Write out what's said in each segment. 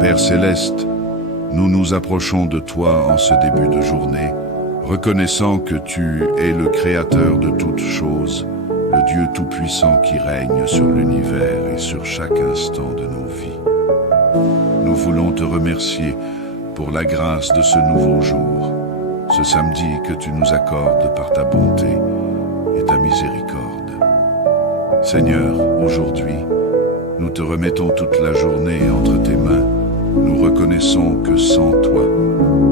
Père céleste, nous nous approchons de toi en ce début de journée, reconnaissant que tu es le Créateur de toutes choses, le Dieu Tout-Puissant qui règne sur l'univers et sur chaque instant de nos vies. Nous voulons te remercier pour la grâce de ce nouveau jour, ce samedi que tu nous accordes par ta bonté et ta miséricorde. Seigneur, aujourd'hui, nous te remettons toute la journée entre tes mains. Nous reconnaissons que sans toi,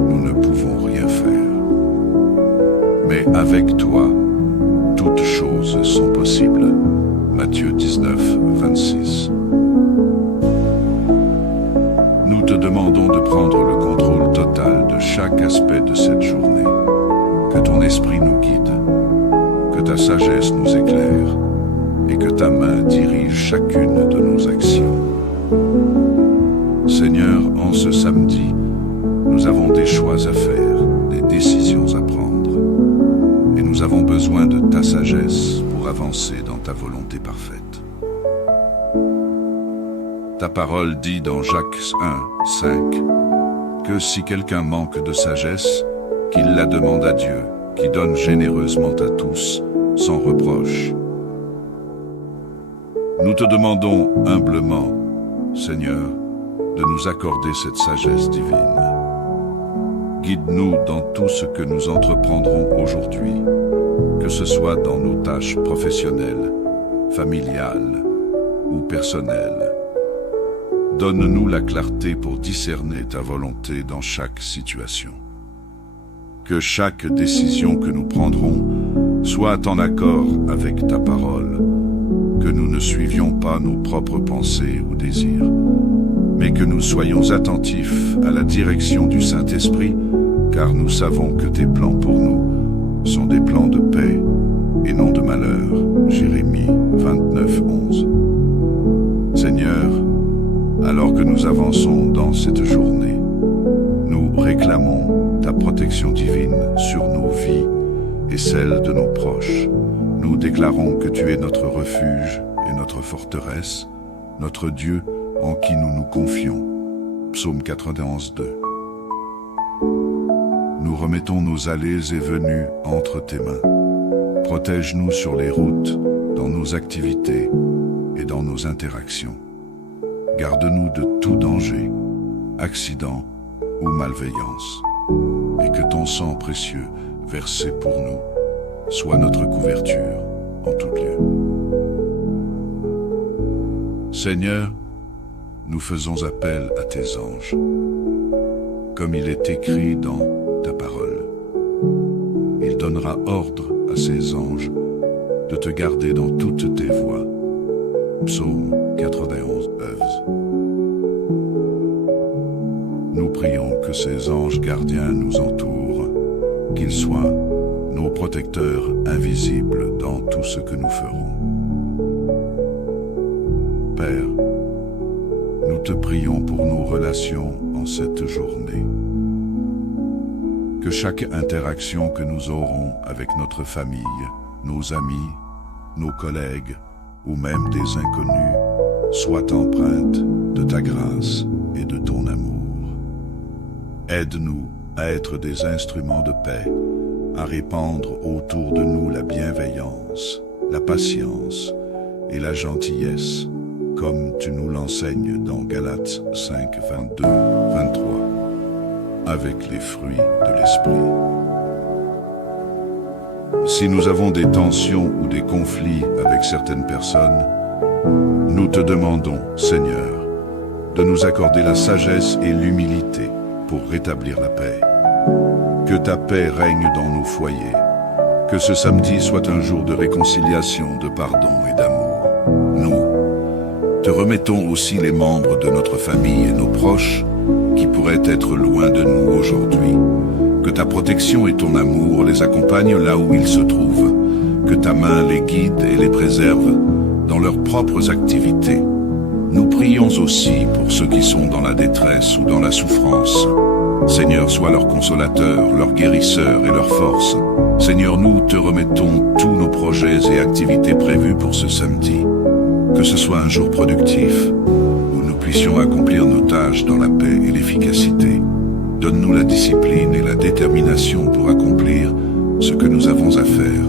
nous ne pouvons rien faire. Mais avec toi, toutes choses sont possibles. Matthieu 19, 26. Nous te demandons de prendre le contrôle total de chaque aspect de cette journée. Que ton esprit nous guide, que ta sagesse nous éclaire et que ta main dirige chacune de nos actions. Seigneur, en ce samedi, nous avons des choix à faire, des décisions à prendre. Et nous avons besoin de ta sagesse pour avancer dans ta volonté parfaite. Ta parole dit dans Jacques 1, 5, que si quelqu'un manque de sagesse, qu'il la demande à Dieu, qui donne généreusement à tous, sans reproche. Nous te demandons humblement, Seigneur, de nous accorder cette sagesse divine. Guide-nous dans tout ce que nous entreprendrons aujourd'hui, que ce soit dans nos tâches professionnelles, familiales ou personnelles. Donne-nous la clarté pour discerner ta volonté dans chaque situation. Que chaque décision que nous prendrons soit en accord avec ta parole, que nous ne suivions pas nos propres pensées ou désirs, mais que nous soyons attentifs à la direction du Saint-Esprit, car nous savons que tes plans pour nous sont des plans de paix et non de malheur. Jérémie 29, 11. Seigneur, alors que nous avançons dans cette journée, nous réclamons ta protection divine sur nos vies et celles de nos proches. Nous déclarons que tu es notre refuge et notre forteresse, notre Dieu en qui nous nous confions. Psaume 91, 2. Nous remettons nos allées et venues entre tes mains. Protège-nous sur les routes, dans nos activités et dans nos interactions. Garde-nous de tout danger, accident ou malveillance, et que ton sang précieux, versé pour nous, soit notre couverture en tout lieu. Seigneur, nous faisons appel à tes anges, comme il est écrit dans ta parole. Il donnera ordre à ses anges de te garder dans toutes tes voies. Psaume 91, 11. Nous prions que ces anges gardiens nous entourent, qu'ils soient nos protecteurs invisibles dans tout ce que nous ferons. Père, nous te prions pour nos relations en cette journée. Que chaque interaction que nous aurons avec notre famille, nos amis, nos collègues ou même des inconnus soit empreinte de ta grâce et de ton amour. Aide-nous à être des instruments de paix, à répandre autour de nous la bienveillance, la patience et la gentillesse, comme tu nous l'enseignes dans Galates 5, 22, 23, avec les fruits de l'esprit. Si nous avons des tensions ou des conflits avec certaines personnes, nous te demandons, Seigneur, de nous accorder la sagesse et l'humilité pour rétablir la paix. Que ta paix règne dans nos foyers. Que ce samedi soit un jour de réconciliation, de pardon et d'amour. Nous te remettons aussi les membres de notre famille et nos proches qui pourraient être loin de nous aujourd'hui. Que ta protection et ton amour les accompagnent là où ils se trouvent. Que ta main les guide et les préserve dans leurs propres activités. Nous prions aussi pour ceux qui sont dans la détresse ou dans la souffrance. Seigneur, sois leur consolateur, leur guérisseur et leur force. Seigneur, nous te remettons tous nos projets et activités prévus pour ce samedi. Que ce soit un jour productif, où nous puissions accomplir nos tâches dans la paix l'efficacité. Donne-nous la discipline et la détermination pour accomplir ce que nous avons à faire.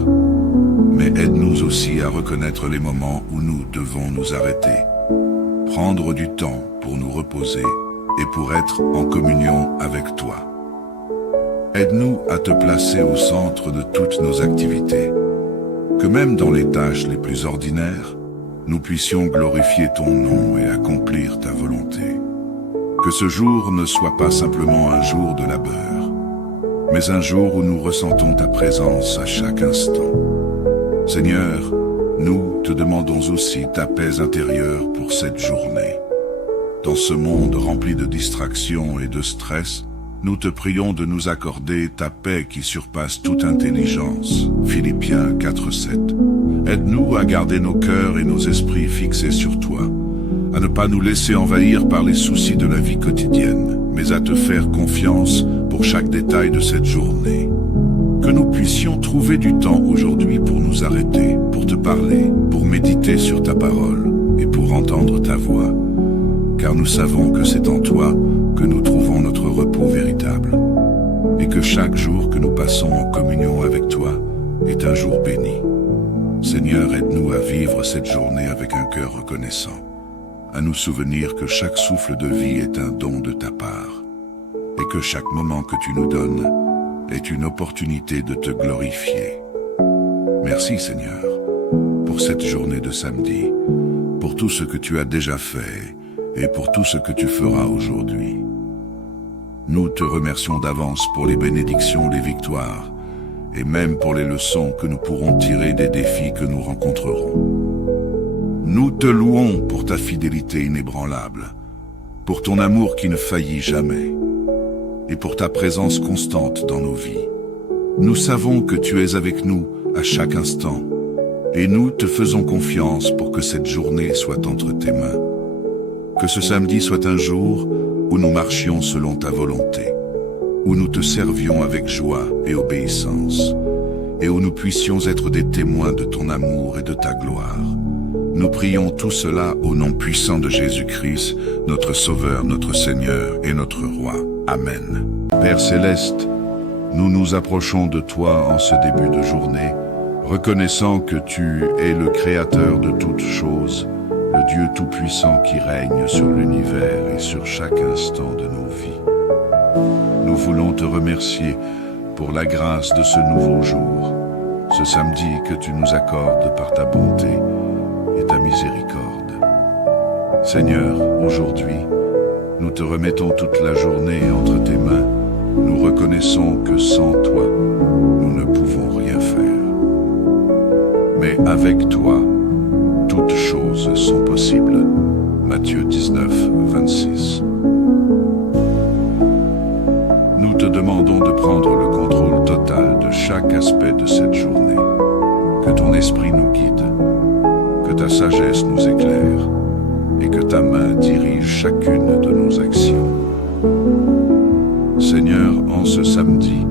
Mais aide-nous aussi à reconnaître les moments où nous devons nous arrêter. Prendre du temps pour nous reposer et pour être en communion avec toi. Aide-nous à te placer au centre de toutes nos activités. Que même dans les tâches les plus ordinaires, nous puissions glorifier ton nom et accomplir ta volonté. Que ce jour ne soit pas simplement un jour de labeur, mais un jour où nous ressentons ta présence à chaque instant. Seigneur, nous te demandons aussi ta paix intérieure pour cette journée. Dans ce monde rempli de distractions et de stress, nous te prions de nous accorder ta paix qui surpasse toute intelligence. Philippiens 4:7. Aide-nous à garder nos cœurs et nos esprits fixés sur toi, à ne pas nous laisser envahir par les soucis de la vie quotidienne, mais à te faire confiance pour chaque détail de cette journée. Que nous puissions trouver du temps aujourd'hui pour nous arrêter, pour te parler, pour méditer sur ta parole et pour entendre ta voix, car nous savons que c'est en toi que nous trouvons notre repos véritable, et que chaque jour que nous passons en communion avec toi est un jour béni. Seigneur, aide-nous à vivre cette journée avec un cœur reconnaissant, à nous souvenir que chaque souffle de vie est un don de ta part, et que chaque moment que tu nous donnes est une opportunité de te glorifier. Merci Seigneur, pour cette journée de samedi, pour tout ce que tu as déjà fait, et pour tout ce que tu feras aujourd'hui. Nous te remercions d'avance pour les bénédictions, les victoires, et même pour les leçons que nous pourrons tirer des défis que nous rencontrerons. Nous te louons pour ta fidélité inébranlable, pour ton amour qui ne faillit jamais, et pour ta présence constante dans nos vies. Nous savons que tu es avec nous à chaque instant, et nous te faisons confiance pour que cette journée soit entre tes mains. Que ce samedi soit un jour où nous marchions selon ta volonté, où nous te servions avec joie et obéissance, et où nous puissions être des témoins de ton amour et de ta gloire. Nous prions tout cela au nom puissant de Jésus-Christ, notre Sauveur, notre Seigneur et notre Roi. Amen. Père Céleste, nous nous approchons de toi en ce début de journée, reconnaissant que tu es le Créateur de toutes choses, le Dieu Tout-Puissant qui règne sur l'univers et sur chaque instant de nos vies. Nous voulons te remercier pour la grâce de ce nouveau jour, ce samedi que tu nous accordes par ta bonté et ta miséricorde. Seigneur, aujourd'hui, nous te remettons toute la journée entre tes mains. Nous reconnaissons que sans toi, nous ne pouvons rien faire. Mais avec toi, toutes choses sont possibles. Matthieu 19, 26. Nous te demandons de prendre le contrôle total de chaque aspect de cette journée. Que ton esprit nous guide, que ta sagesse nous éclaire et que ta main dirige chacune de nos actions. Seigneur, en ce samedi,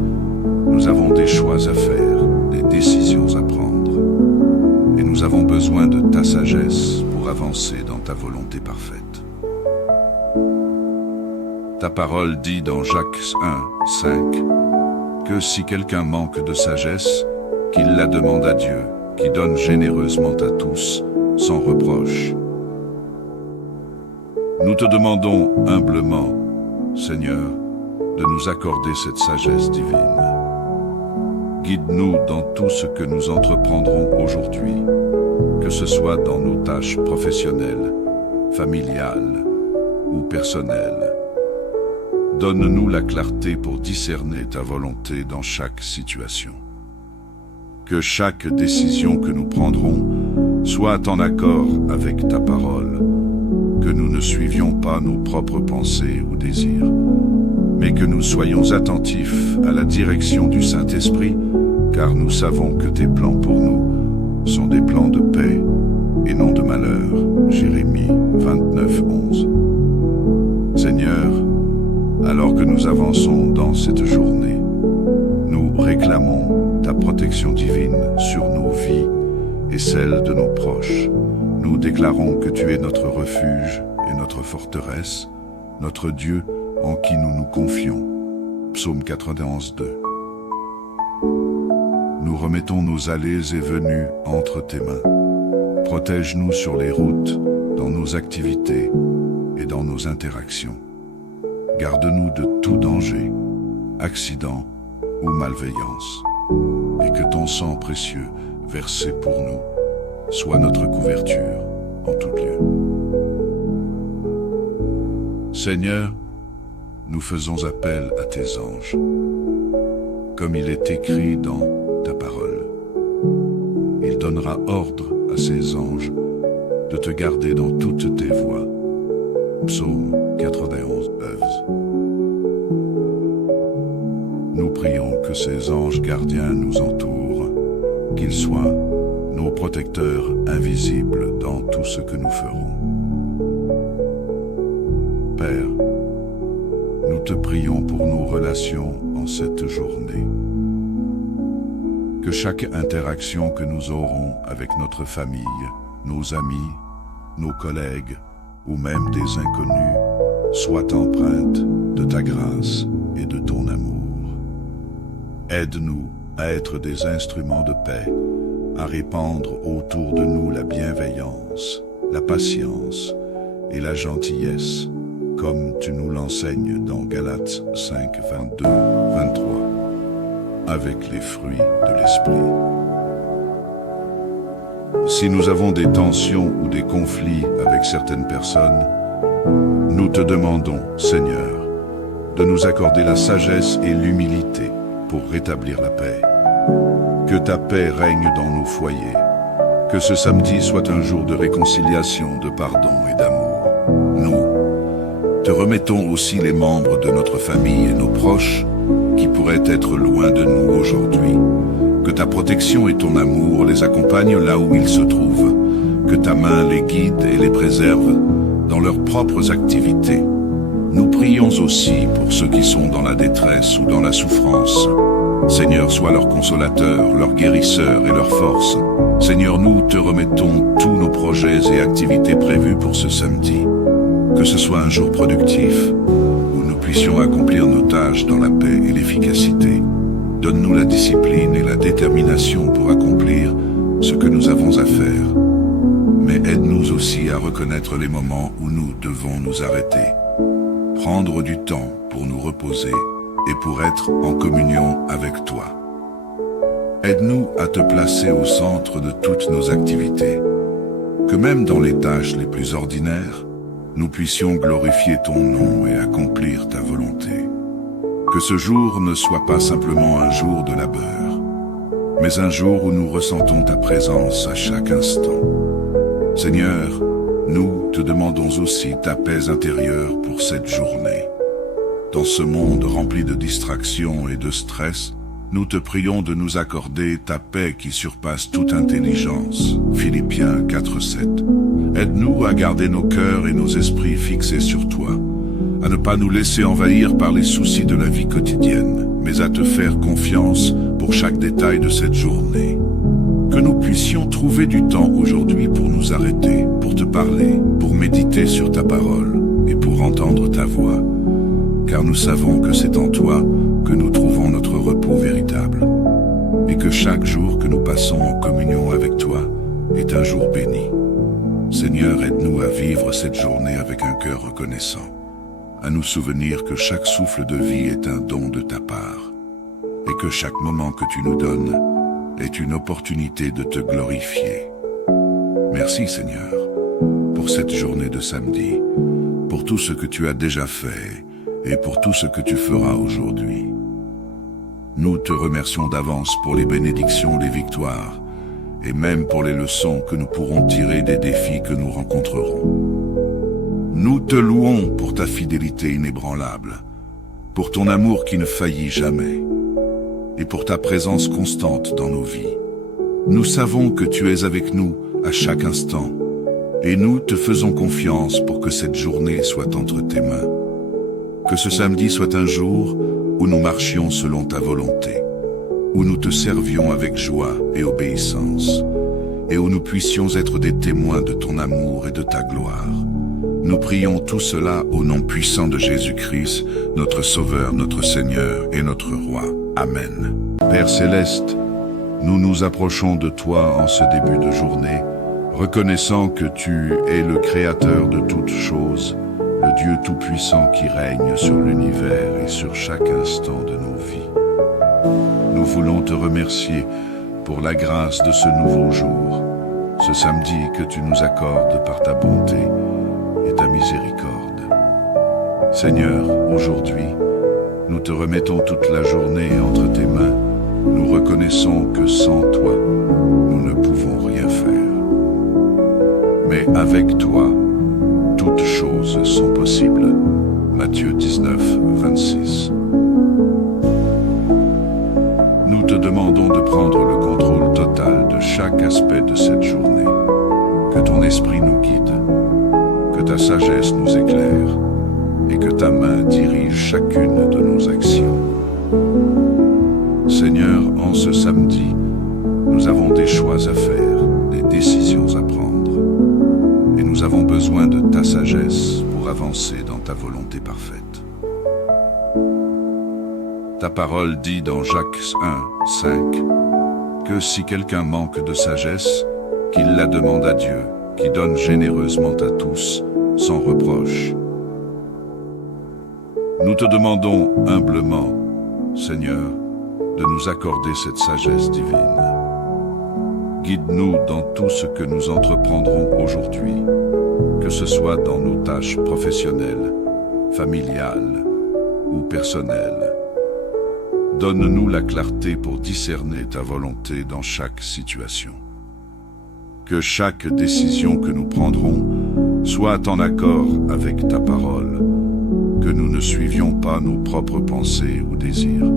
nous avons des choix à faire, des décisions à prendre. Et nous avons besoin de ta sagesse pour avancer dans ta volonté parfaite. Ta parole dit dans Jacques 1, 5, que si quelqu'un manque de sagesse, qu'il la demande à Dieu, qui donne généreusement à tous, sans reproche. Nous te demandons humblement, Seigneur, de nous accorder cette sagesse divine. Guide-nous dans tout ce que nous entreprendrons aujourd'hui, que ce soit dans nos tâches professionnelles, familiales ou personnelles. Donne-nous la clarté pour discerner ta volonté dans chaque situation. Que chaque décision que nous prendrons soit en accord avec ta parole, que nous ne suivions pas nos propres pensées ou désirs, mais que nous soyons attentifs à la direction du Saint-Esprit, car nous savons que tes plans pour nous sont des plans de paix et non de malheur. Jérémie 29, 11. Seigneur, alors que nous avançons dans cette journée, nous réclamons ta protection divine sur nos vies et celle de nos proches. Nous déclarons que tu es notre refuge et notre forteresse, notre Dieu en qui nous nous confions. Psaume 91, 2. Nous remettons nos allées et venues entre tes mains. Protège-nous sur les routes, dans nos activités et dans nos interactions. Garde-nous de tout danger, accident ou malveillance, et que ton sang précieux, versé pour nous, soit notre couverture en tout lieu. Seigneur, nous faisons appel à tes anges, comme il est écrit dans ta parole. Il donnera ordre à ses anges de te garder dans toutes tes voies. Psaume 91, 11. Nous prions que ces anges gardiens nous entourent, qu'ils soient nos protecteurs invisibles dans tout ce que nous ferons. Père, nous te prions pour nos relations en cette journée. Que chaque interaction que nous aurons avec notre famille, nos amis, nos collègues ou même des inconnus soit empreinte de ta grâce et de ton amour. Aide-nous à être des instruments de paix, à répandre autour de nous la bienveillance, la patience et la gentillesse, comme tu nous l'enseignes dans Galates 5, 22, 23, avec les fruits de l'esprit. Si nous avons des tensions ou des conflits avec certaines personnes, nous te demandons, Seigneur, de nous accorder la sagesse et l'humilité pour rétablir la paix. Que ta paix règne dans nos foyers. Que ce samedi soit un jour de réconciliation, de pardon et d'amour. Nous te remettons aussi les membres de notre famille et nos proches qui pourraient être loin de nous aujourd'hui. Que ta protection et ton amour les accompagnent là où ils se trouvent. Que ta main les guide et les préserve dans leurs propres activités. Nous prions aussi pour ceux qui sont dans la détresse ou dans la souffrance. Seigneur, sois leur consolateur, leur guérisseur et leur force. Seigneur, nous te remettons tous nos projets et activités prévus pour ce samedi. Que ce soit un jour productif, où nous puissions accomplir nos tâches dans la paix et l'efficacité. Donne-nous la discipline et la détermination pour accomplir ce que nous avons à faire. Mais aide-nous aussi à reconnaître les moments où nous devons nous arrêter. Prendre du temps pour nous reposer et pour être en communion avec toi. Aide-nous à te placer au centre de toutes nos activités. Que même dans les tâches les plus ordinaires, nous puissions glorifier ton nom et accomplir ta volonté. Que ce jour ne soit pas simplement un jour de labeur, mais un jour où nous ressentons ta présence à chaque instant. Seigneur, nous te demandons aussi ta paix intérieure pour cette journée. Dans ce monde rempli de distractions et de stress, nous te prions de nous accorder ta paix qui surpasse toute intelligence. Philippiens 4, 7. Aide-nous à garder nos cœurs et nos esprits fixés sur toi, à ne pas nous laisser envahir par les soucis de la vie quotidienne, mais à te faire confiance pour chaque détail de cette journée. Que nous puissions trouver du temps aujourd'hui pour nous arrêter, pour te parler, pour méditer sur ta parole et pour entendre ta voix, car nous savons que c'est en toi que nous trouvons notre repos véritable, et que chaque jour que nous passons en communion avec toi est un jour béni. Seigneur, aide-nous à vivre cette journée avec un cœur reconnaissant, à nous souvenir que chaque souffle de vie est un don de ta part, et que chaque moment que tu nous donnes est une opportunité de te glorifier. Merci Seigneur, pour cette journée de samedi, pour tout ce que tu as déjà fait et pour tout ce que tu feras aujourd'hui. Nous te remercions d'avance pour les bénédictions, les victoires, et même pour les leçons que nous pourrons tirer des défis que nous rencontrerons. Nous te louons pour ta fidélité inébranlable, pour ton amour qui ne faillit jamais, et pour ta présence constante dans nos vies. Nous savons que tu es avec nous à chaque instant, et nous te faisons confiance pour que cette journée soit entre tes mains. Que ce samedi soit un jour où nous marchions selon ta volonté, où nous te servions avec joie et obéissance, et où nous puissions être des témoins de ton amour et de ta gloire. Nous prions tout cela au nom puissant de Jésus-Christ, notre Sauveur, notre Seigneur et notre Roi. Amen. Père Céleste, nous nous approchons de toi en ce début de journée, reconnaissant que tu es le Créateur de toutes choses, le Dieu Tout-Puissant qui règne sur l'univers et sur chaque instant de nos vies. Nous voulons te remercier pour la grâce de ce nouveau jour, ce samedi que tu nous accordes par ta bonté et ta miséricorde. Seigneur, aujourd'hui, nous te remettons toute la journée entre tes mains. Nous reconnaissons que sans toi, nous ne pouvons rien faire. Mais avec toi, toutes choses sont possibles. Matthieu 19, 26. Nous te demandons de prendre le contrôle total de chaque aspect de cette journée. Que ton esprit nous guide, que ta sagesse nous éclaire et que ta main dirige chacune de nos actions. Seigneur, en ce samedi, nous avons des choix à faire, des décisions à prendre. Et nous avons besoin de ta sagesse pour avancer dans ta volonté parfaite. Ta parole dit dans Jacques 1, 5, que si quelqu'un manque de sagesse, qu'il la demande à Dieu, qui donne généreusement à tous, sans reproche. Nous te demandons humblement, Seigneur, de nous accorder cette sagesse divine. Guide-nous dans tout ce que nous entreprendrons aujourd'hui, que ce soit dans nos tâches professionnelles, familiales ou personnelles. Donne-nous la clarté pour discerner ta volonté dans chaque situation. Que chaque décision que nous prendrons soit en accord avec ta parole, que nous ne suivions pas nos propres pensées ou désirs,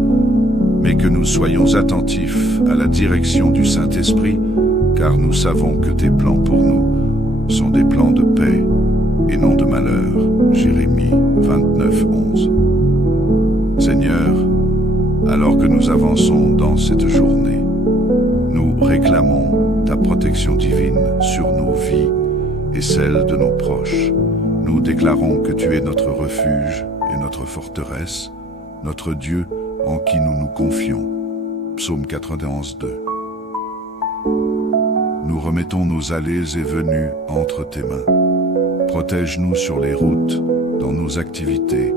mais que nous soyons attentifs à la direction du Saint-Esprit, car nous savons que tes plans pour nous sont des plans de paix et non de malheur. Jérémie 29, 11. Seigneur, alors que nous avançons dans cette journée, nous réclamons ta protection divine sur nos vies et celle de nos proches. Nous déclarons que tu es notre refuge et notre forteresse, notre Dieu en qui nous nous confions. Psaume 91, 2. Nous remettons nos allées et venues entre tes mains. Protège-nous sur les routes, dans nos activités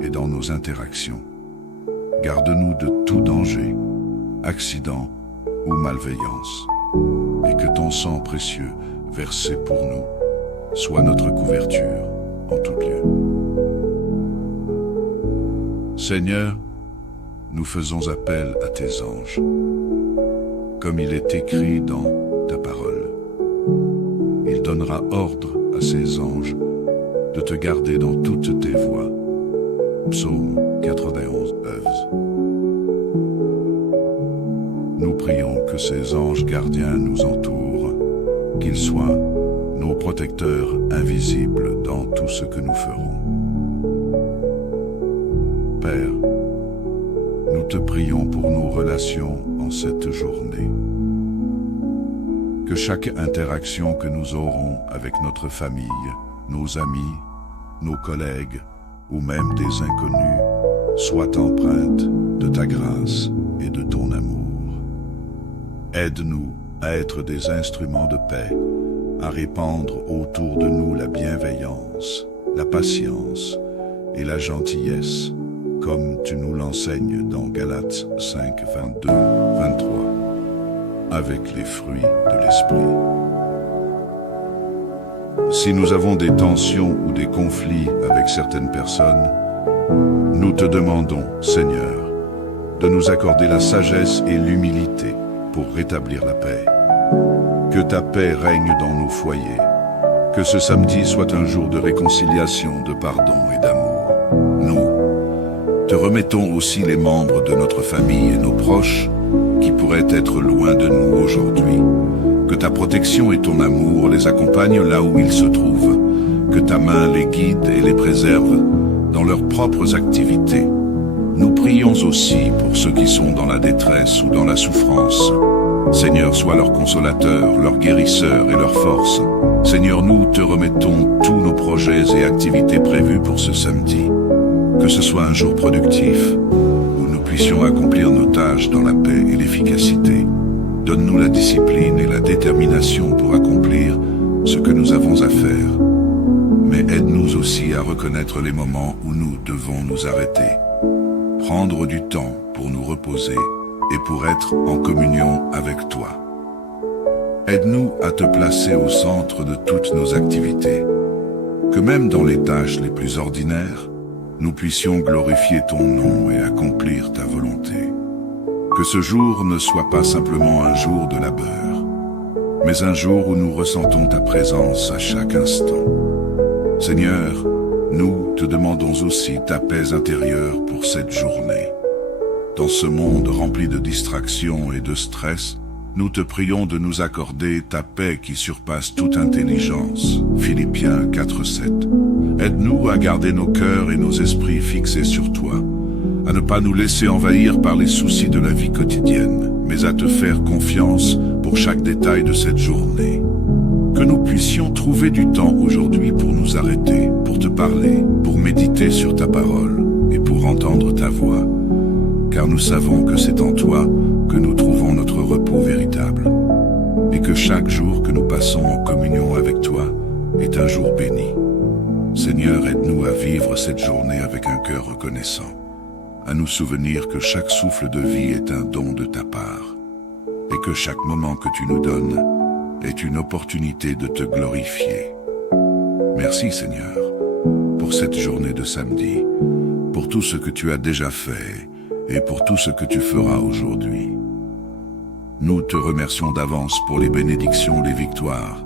et dans nos interactions. Garde-nous de tout danger, accident ou malveillance, et que ton sang précieux, versé pour nous, soit notre couverture en tout lieu. Seigneur, nous faisons appel à tes anges, comme il est écrit dans ta parole. Il donnera ordre à ses anges de te garder dans toutes tes voies. Psaume 91, 11. Nous prions que ces anges gardiens nous entourent, qu'ils soient nos protecteurs invisibles dans tout ce que nous ferons. Père, nous te prions pour nos relations en cette journée. Que chaque interaction que nous aurons avec notre famille, nos amis, nos collègues ou même des inconnus soit empreinte de ta grâce et de ton amour. Aide-nous à être des instruments de paix, à répandre autour de nous la bienveillance, la patience et la gentillesse, comme tu nous l'enseignes dans Galates 5, 22, 23, avec les fruits de l'esprit. Si nous avons des tensions ou des conflits avec certaines personnes, nous te demandons, Seigneur, de nous accorder la sagesse et l'humilité pour rétablir la paix. Que ta paix règne dans nos foyers. Que ce samedi soit un jour de réconciliation, de pardon et d'amour. Nous te remettons aussi les membres de notre famille et nos proches qui pourraient être loin de nous aujourd'hui. Que ta protection et ton amour les accompagnent là où ils se trouvent. Que ta main les guide et les préserve dans leurs propres activités. Nous prions aussi pour ceux qui sont dans la détresse ou dans la souffrance. Seigneur, sois leur consolateur, leur guérisseur et leur force. Seigneur, nous te remettons tous nos projets et activités prévus pour ce samedi. Que ce soit un jour productif, où nous puissions accomplir nos tâches dans la paix et l'efficacité. Donne-nous la discipline et la détermination pour accomplir ce que nous avons à faire. Mais aide-nous aussi à reconnaître les moments où nous devons nous arrêter. Prendre du temps pour nous reposer et pour être en communion avec toi. Aide-nous à te placer au centre de toutes nos activités. Que même dans les tâches les plus ordinaires, nous puissions glorifier ton nom et accomplir ta volonté. Que ce jour ne soit pas simplement un jour de labeur, mais un jour où nous ressentons ta présence à chaque instant. Seigneur, nous te demandons aussi ta paix intérieure pour cette journée. Dans ce monde rempli de distractions et de stress, nous te prions de nous accorder ta paix qui surpasse toute intelligence. Philippiens 4:7. Aide-nous à garder nos cœurs et nos esprits fixés sur toi, à ne pas nous laisser envahir par les soucis de la vie quotidienne, mais à te faire confiance pour chaque détail de cette journée. Que nous puissions trouver du temps aujourd'hui pour nous arrêter, pour te parler, pour méditer sur ta parole et pour entendre ta voix, car nous savons que c'est en toi que nous trouvons notre repos véritable, et que chaque jour que nous passons en communion avec toi est un jour béni. Seigneur, aide-nous à vivre cette journée avec un cœur reconnaissant, à nous souvenir que chaque souffle de vie est un don de ta part, et que chaque moment que tu nous donnes est une opportunité de te glorifier. Merci Seigneur, pour cette journée de samedi, pour tout ce que tu as déjà fait et pour tout ce que tu feras aujourd'hui. Nous te remercions d'avance pour les bénédictions, les victoires,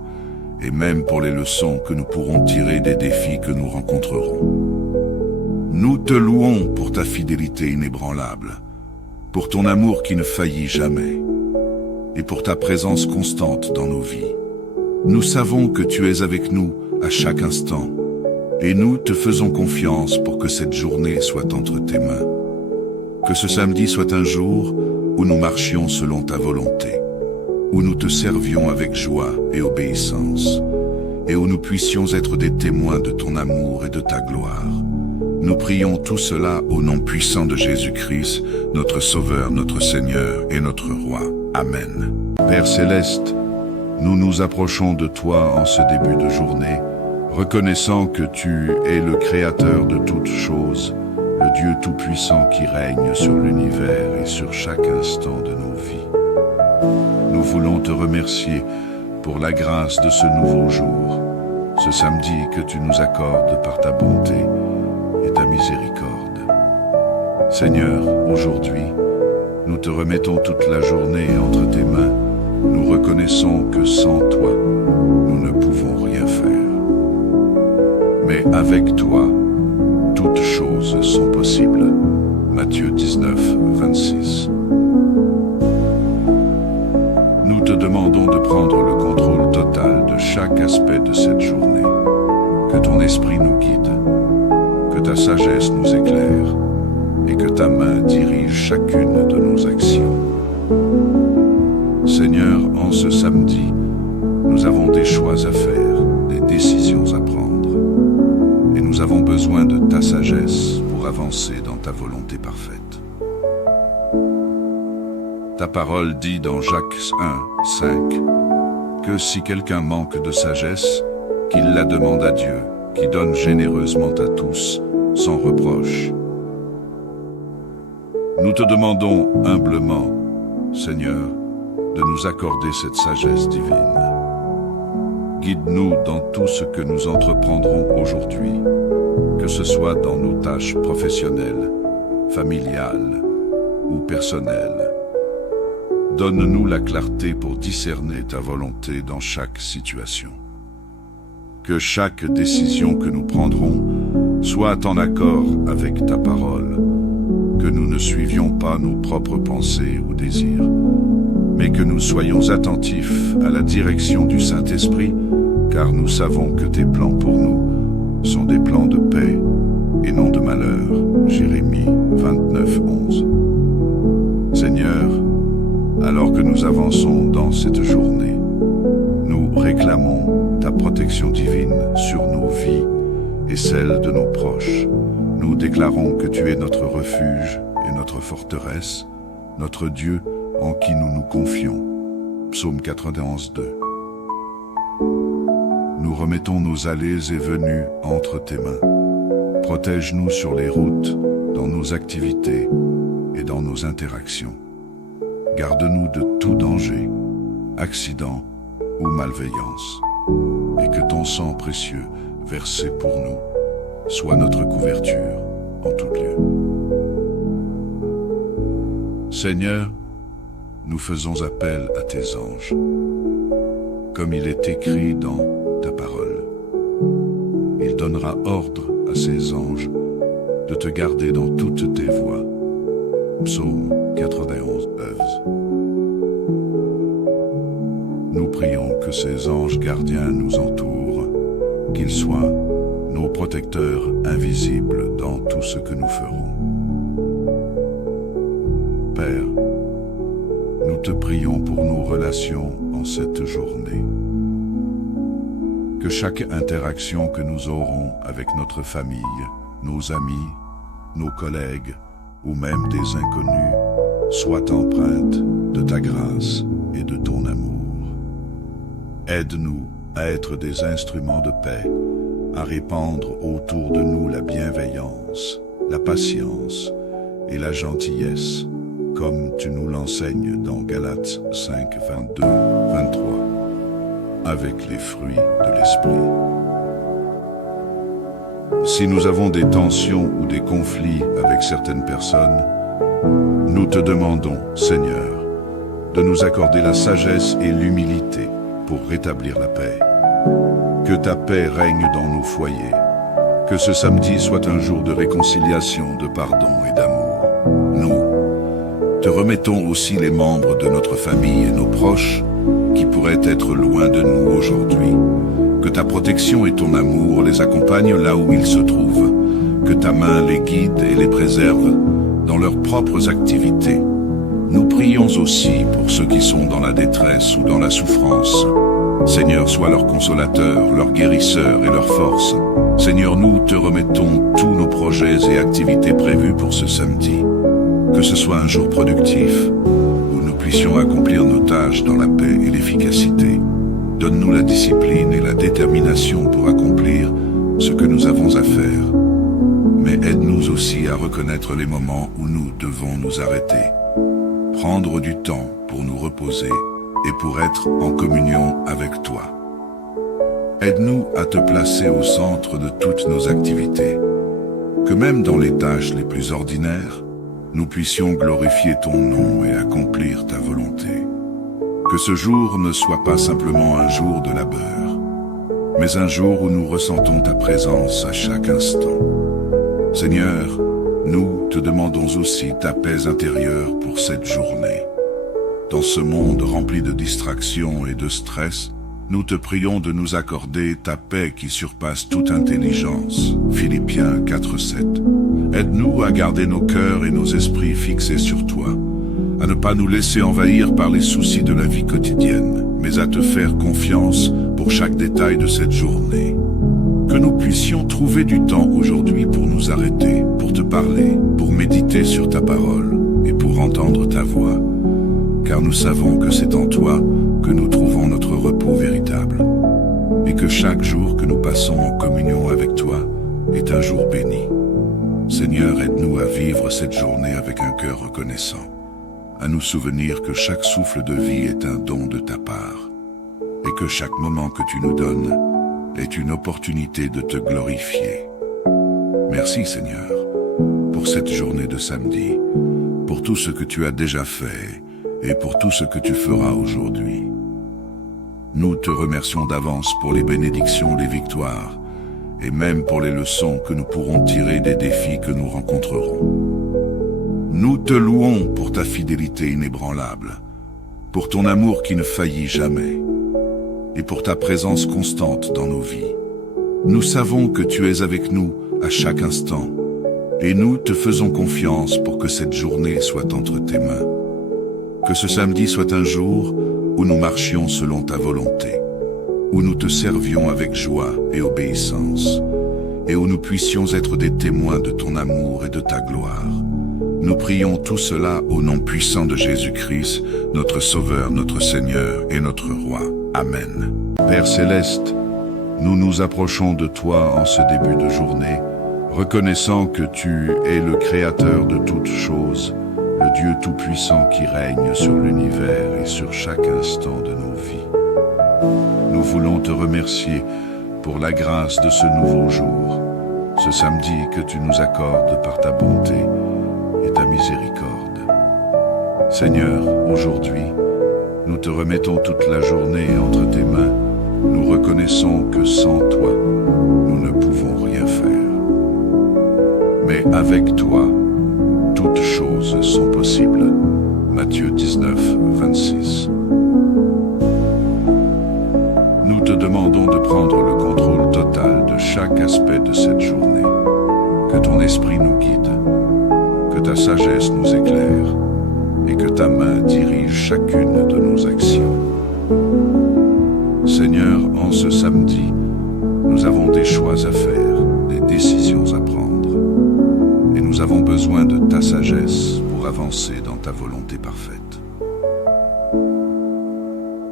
et même pour les leçons que nous pourrons tirer des défis que nous rencontrerons. Nous te louons pour ta fidélité inébranlable, pour ton amour qui ne faillit jamais, et pour ta présence constante dans nos vies. Nous savons que tu es avec nous à chaque instant, et nous te faisons confiance pour que cette journée soit entre tes mains. Que ce samedi soit un jour où nous marchions selon ta volonté, où nous te servions avec joie et obéissance, et où nous puissions être des témoins de ton amour et de ta gloire. Nous prions tout cela au nom puissant de Jésus-Christ, notre Sauveur, notre Seigneur et notre Roi. Amen. Père Céleste, nous nous approchons de toi en ce début de journée, reconnaissant que tu es le Créateur de toutes choses, le Dieu Tout-Puissant qui règne sur l'univers et sur chaque instant de nos vies. Nous voulons te remercier pour la grâce de ce nouveau jour, ce samedi que tu nous accordes par ta bonté et ta miséricorde. Seigneur, aujourd'hui, nous te remettons toute la journée entre tes mains. Nous reconnaissons que sans toi, nous ne pouvons rien faire. Mais avec toi, toutes choses sont possibles. Matthieu 19:26. Nous te demandons de prendre le contrôle total de chaque aspect de cette journée. Que ton esprit nous guide, que ta sagesse nous éclaire et que ta main dirige chacune de nos actions. Seigneur, en ce samedi, nous avons des choix à faire, des décisions à prendre. Et nous avons besoin de ta sagesse pour avancer dans ta volonté parfaite. Ta parole dit dans Jacques 1:5 que si quelqu'un manque de sagesse, qu'il la demande à Dieu, qui donne généreusement à tous, sans reproche. Nous te demandons humblement, Seigneur, de nous accorder cette sagesse divine. Guide-nous dans tout ce que nous entreprendrons aujourd'hui, que ce soit dans nos tâches professionnelles, familiales ou personnelles. Donne-nous la clarté pour discerner ta volonté dans chaque situation. Que chaque décision que nous prendrons soit en accord avec ta parole, que nous ne suivions pas nos propres pensées ou désirs, mais que nous soyons attentifs à la direction du Saint-Esprit, car nous savons que tes plans pour nous sont des plans de paix et non de malheur. Jérémie 29:11. Seigneur, alors que nous avançons celle de nos proches. Nous déclarons que tu es notre refuge et notre forteresse, notre Dieu en qui nous nous confions. Psaume 91, 2. Nous remettons nos allées et venues entre tes mains. Protège-nous sur les routes, dans nos activités et dans nos interactions. Garde-nous de tout danger, accident ou malveillance, et que ton sang précieux, versé pour nous, soit notre couverture en tout lieu. Seigneur, nous faisons appel à tes anges, comme il est écrit dans ta parole. Il donnera ordre à ses anges de te garder dans toutes tes voies. Psaume 91, 11. Nous prions que ces anges gardiens nous entourent, qu'ils soient nos protecteurs invisibles dans tout ce que nous ferons. Père, nous te prions pour nos relations en cette journée. Que chaque interaction que nous aurons avec notre famille, nos amis, nos collègues ou même des inconnus soit empreinte de ta grâce et de ton amour. Aide-nous à être des instruments de paix, à répandre autour de nous la bienveillance, la patience et la gentillesse, comme tu nous l'enseignes dans Galates 5, 22, 23, avec les fruits de l'esprit. Si nous avons des tensions ou des conflits avec certaines personnes, nous te demandons, Seigneur, de nous accorder la sagesse et l'humilité pour rétablir la paix. Que ta paix règne dans nos foyers. Que ce samedi soit un jour de réconciliation, de pardon et d'amour. Nous te remettons aussi les membres de notre famille et nos proches qui pourraient être loin de nous aujourd'hui. Que ta protection et ton amour les accompagnent là où ils se trouvent. Que ta main les guide et les préserve dans leurs propres activités. Nous prions aussi pour ceux qui sont dans la détresse ou dans la souffrance. Seigneur, sois leur consolateur, leur guérisseur et leur force. Seigneur, nous te remettons tous nos projets et activités prévus pour ce samedi. Que ce soit un jour productif, où nous puissions accomplir nos tâches dans la paix et l'efficacité. Donne-nous la discipline et la détermination pour accomplir ce que nous avons à faire. Mais aide-nous aussi à reconnaître les moments où nous devons nous arrêter. Prendre du temps pour nous reposer et pour être en communion avec toi. Aide-nous à te placer au centre de toutes nos activités. Que même dans les tâches les plus ordinaires, nous puissions glorifier ton nom et accomplir ta volonté. Que ce jour ne soit pas simplement un jour de labeur, mais un jour où nous ressentons ta présence à chaque instant. Seigneur, nous te demandons aussi ta paix intérieure pour cette journée. Dans ce monde rempli de distractions et de stress, nous te prions de nous accorder ta paix qui surpasse toute intelligence. Philippiens 4, 7. Aide-nous à garder nos cœurs et nos esprits fixés sur toi, à ne pas nous laisser envahir par les soucis de la vie quotidienne, mais à te faire confiance pour chaque détail de cette journée. Que nous puissions trouver du temps aujourd'hui pour nous arrêter, pour te parler, pour méditer sur ta parole et pour entendre ta voix, car nous savons que c'est en toi que nous trouvons notre repos véritable, et que chaque jour que nous passons en communion avec toi est un jour béni. Seigneur, aide-nous à vivre cette journée avec un cœur reconnaissant, à nous souvenir que chaque souffle de vie est un don de ta part, et que chaque moment que tu nous donnes est une opportunité de te glorifier. Merci Seigneur, pour cette journée de samedi, pour tout ce que tu as déjà fait et pour tout ce que tu feras aujourd'hui. Nous te remercions d'avance pour les bénédictions, les victoires, et même pour les leçons que nous pourrons tirer des défis que nous rencontrerons. Nous te louons pour ta fidélité inébranlable, pour ton amour qui ne faillit jamais, et pour ta présence constante dans nos vies. Nous savons que tu es avec nous à chaque instant, et nous te faisons confiance pour que cette journée soit entre tes mains. Que ce samedi soit un jour où nous marchions selon ta volonté, où nous te servions avec joie et obéissance, et où nous puissions être des témoins de ton amour et de ta gloire. Nous prions tout cela au nom puissant de Jésus-Christ, notre Sauveur, notre Seigneur et notre Roi. Amen. Père Céleste, nous nous approchons de toi en ce début de journée, reconnaissant que tu es le Créateur de toutes choses, le Dieu Tout-Puissant qui règne sur l'univers et sur chaque instant de nos vies. Nous voulons te remercier pour la grâce de ce nouveau jour, ce samedi que tu nous accordes par ta bonté et ta miséricorde. Seigneur, aujourd'hui, nous te remettons toute la journée entre tes mains. Nous reconnaissons que sans toi, nous ne pouvons rien faire. Mais avec toi, toutes choses sont possibles. Matthieu 19, 26. Nous te demandons de prendre le contrôle total de chaque aspect de cette journée. Que ton esprit nous guide, que ta sagesse nous éclaire et que ta main dirige chacune de nos actions. Seigneur, en ce samedi, nous avons des choix à faire, des décisions à prendre. Et nous avons besoin de ta sagesse pour avancer dans ta volonté parfaite.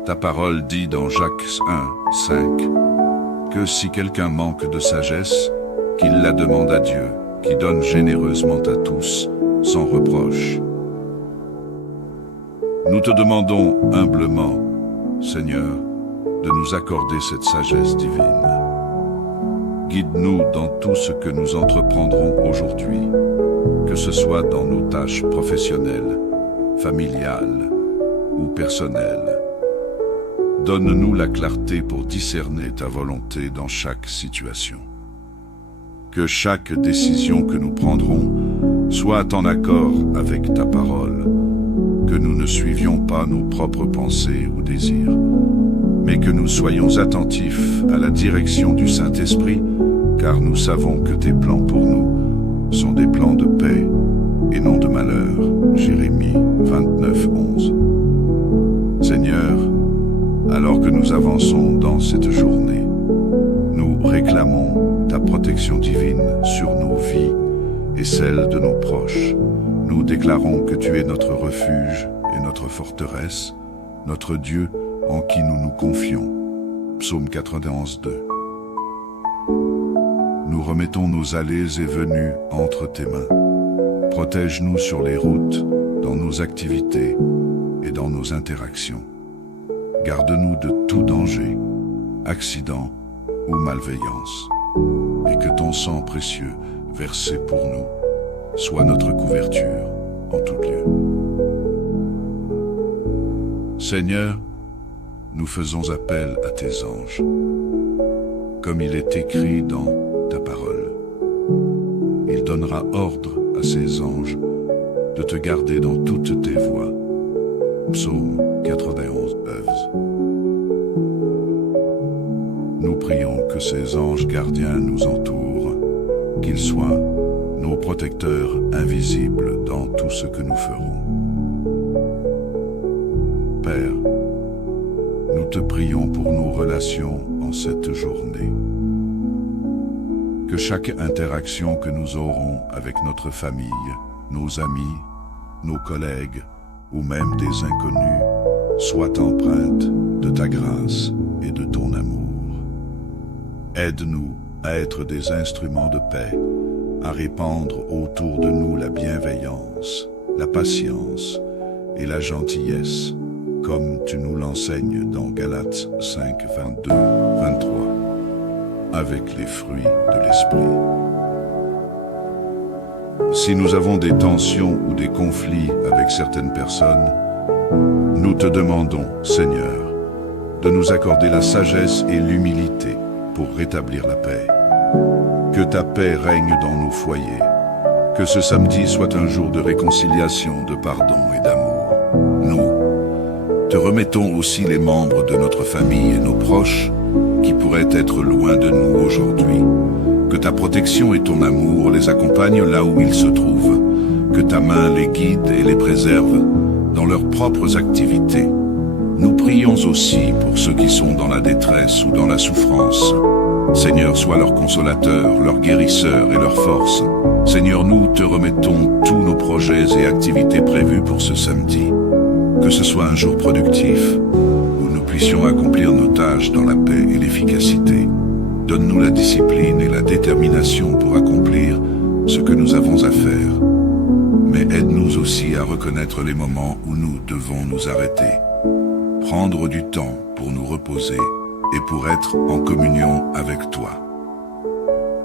Ta parole dit dans Jacques 1, 5, que si quelqu'un manque de sagesse, qu'il la demande à Dieu, qui donne généreusement à tous, sans reproche. Nous te demandons humblement, Seigneur, de nous accorder cette sagesse divine. Guide-nous dans tout ce que nous entreprendrons aujourd'hui, que ce soit dans nos tâches professionnelles, familiales ou personnelles. Donne-nous la clarté pour discerner ta volonté dans chaque situation. Que chaque décision que nous prendrons soit en accord avec ta parole, que nous ne suivions pas nos propres pensées ou désirs, mais que nous soyons attentifs à la direction du Saint-Esprit, car nous savons que tes plans pour nous sont des plans de paix et non de malheur. Jérémie 29, 11. Seigneur, alors que nous avançons dans cette journée, nous réclamons ta protection divine sur nos vies et celle de nos proches. Nous déclarons que tu es notre refuge et notre forteresse, notre Dieu en qui nous nous confions. Psaume 91, 2. Nous remettons nos allées et venues entre tes mains. Protège-nous sur les routes, dans nos activités et dans nos interactions. Garde-nous de tout danger, accident ou malveillance, et que ton sang précieux, versé pour nous, soit notre couverture en tout lieu. Seigneur, nous faisons appel à tes anges, comme il est écrit dans ta parole. Il donnera ordre à ses anges de te garder dans toutes tes voies. Psaume 91, 11. Nous prions que ces anges gardiens nous entourent, qu'ils soient nos protecteurs invisibles dans tout ce que nous ferons. Père, nous te prions pour nos relations en cette journée. Que chaque interaction que nous aurons avec notre famille, nos amis, nos collègues ou même des inconnus soit empreinte de ta grâce et de ton amour. Aide-nous à être des instruments de paix, à répandre autour de nous la bienveillance, la patience et la gentillesse, comme tu nous l'enseignes dans Galates 5, 22, 23, avec les fruits de l'esprit. Si nous avons des tensions ou des conflits avec certaines personnes, nous te demandons, Seigneur, de nous accorder la sagesse et l'humilité pour rétablir la paix. Que ta paix règne dans nos foyers. Que ce samedi soit un jour de réconciliation, de pardon et d'amour. Nous te remettons aussi les membres de notre famille et nos proches qui pourraient être loin de nous aujourd'hui. Que ta protection et ton amour les accompagnent là où ils se trouvent. Que ta main les guide et les préserve dans leurs propres activités. Nous prions aussi pour ceux qui sont dans la détresse ou dans la souffrance. Seigneur, sois leur consolateur, leur guérisseur et leur force. Seigneur, nous te remettons tous nos projets et activités prévus pour ce samedi. Que ce soit un jour productif, où nous puissions accomplir nos tâches dans la paix et l'efficacité. Donne-nous la discipline et la détermination pour accomplir ce que nous avons à faire. Mais aide-nous aussi à reconnaître les moments où nous devons nous arrêter. Prendre du temps pour nous reposer et pour être en communion avec toi.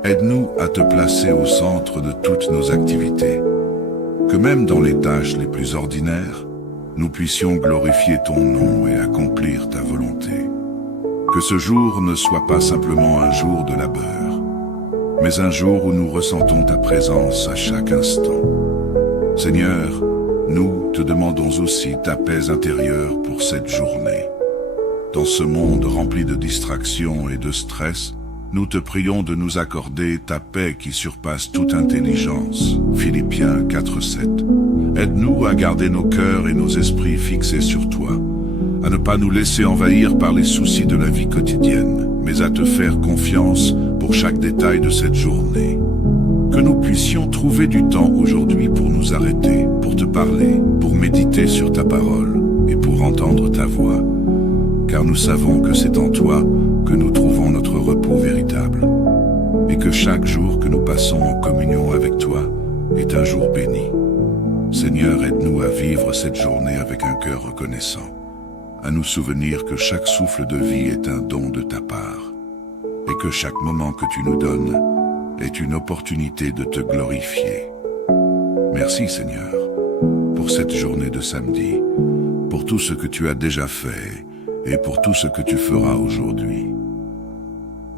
Aide-nous à te placer au centre de toutes nos activités. Que même dans les tâches les plus ordinaires, nous puissions glorifier ton nom et accomplir ta volonté. Que ce jour ne soit pas simplement un jour de labeur, mais un jour où nous ressentons ta présence à chaque instant. Seigneur, nous te demandons aussi ta paix intérieure pour cette journée. Dans ce monde rempli de distractions et de stress, nous te prions de nous accorder ta paix qui surpasse toute intelligence. Philippiens 4:7. Aide-nous à garder nos cœurs et nos esprits fixés sur toi, à ne pas nous laisser envahir par les soucis de la vie quotidienne, mais à te faire confiance pour chaque détail de cette journée. Que nous puissions trouver du temps aujourd'hui pour nous arrêter, pour te parler, pour méditer sur ta parole et pour entendre ta voix, car nous savons que c'est en toi que nous trouvons notre repos véritable, et que chaque jour que nous passons en communion avec toi est un jour béni. Seigneur, aide-nous à vivre cette journée avec un cœur reconnaissant, à nous souvenir que chaque souffle de vie est un don de ta part, et que chaque moment que tu nous donnes est une opportunité de te glorifier. Merci Seigneur, pour cette journée de samedi, pour tout ce que tu as déjà fait, et pour tout ce que tu feras aujourd'hui.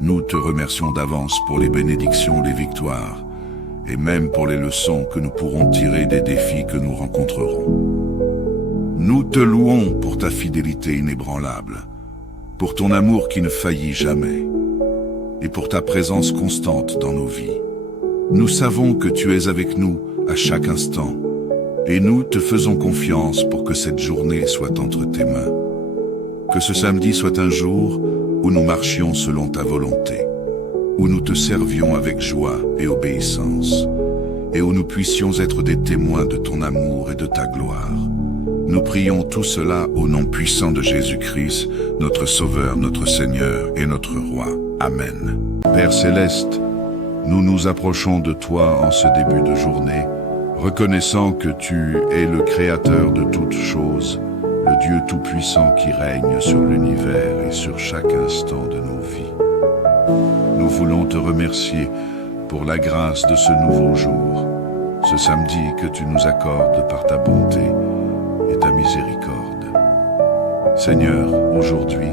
Nous te remercions d'avance pour les bénédictions, les victoires, et même pour les leçons que nous pourrons tirer des défis que nous rencontrerons. Nous te louons pour ta fidélité inébranlable, pour ton amour qui ne faillit jamais, et pour ta présence constante dans nos vies. Nous savons que tu es avec nous à chaque instant, et nous te faisons confiance pour que cette journée soit entre tes mains. Que ce samedi soit un jour où nous marchions selon ta volonté, où nous te servions avec joie et obéissance, et où nous puissions être des témoins de ton amour et de ta gloire. Nous prions tout cela au nom puissant de Jésus-Christ, notre Sauveur, notre Seigneur et notre Roi. Amen. Père Céleste, nous nous approchons de toi en ce début de journée, reconnaissant que tu es le Créateur de toutes choses, le Dieu Tout-Puissant qui règne sur l'univers et sur chaque instant de nos vies. Nous voulons te remercier pour la grâce de ce nouveau jour, ce samedi que tu nous accordes par ta bonté et ta miséricorde. Seigneur, aujourd'hui,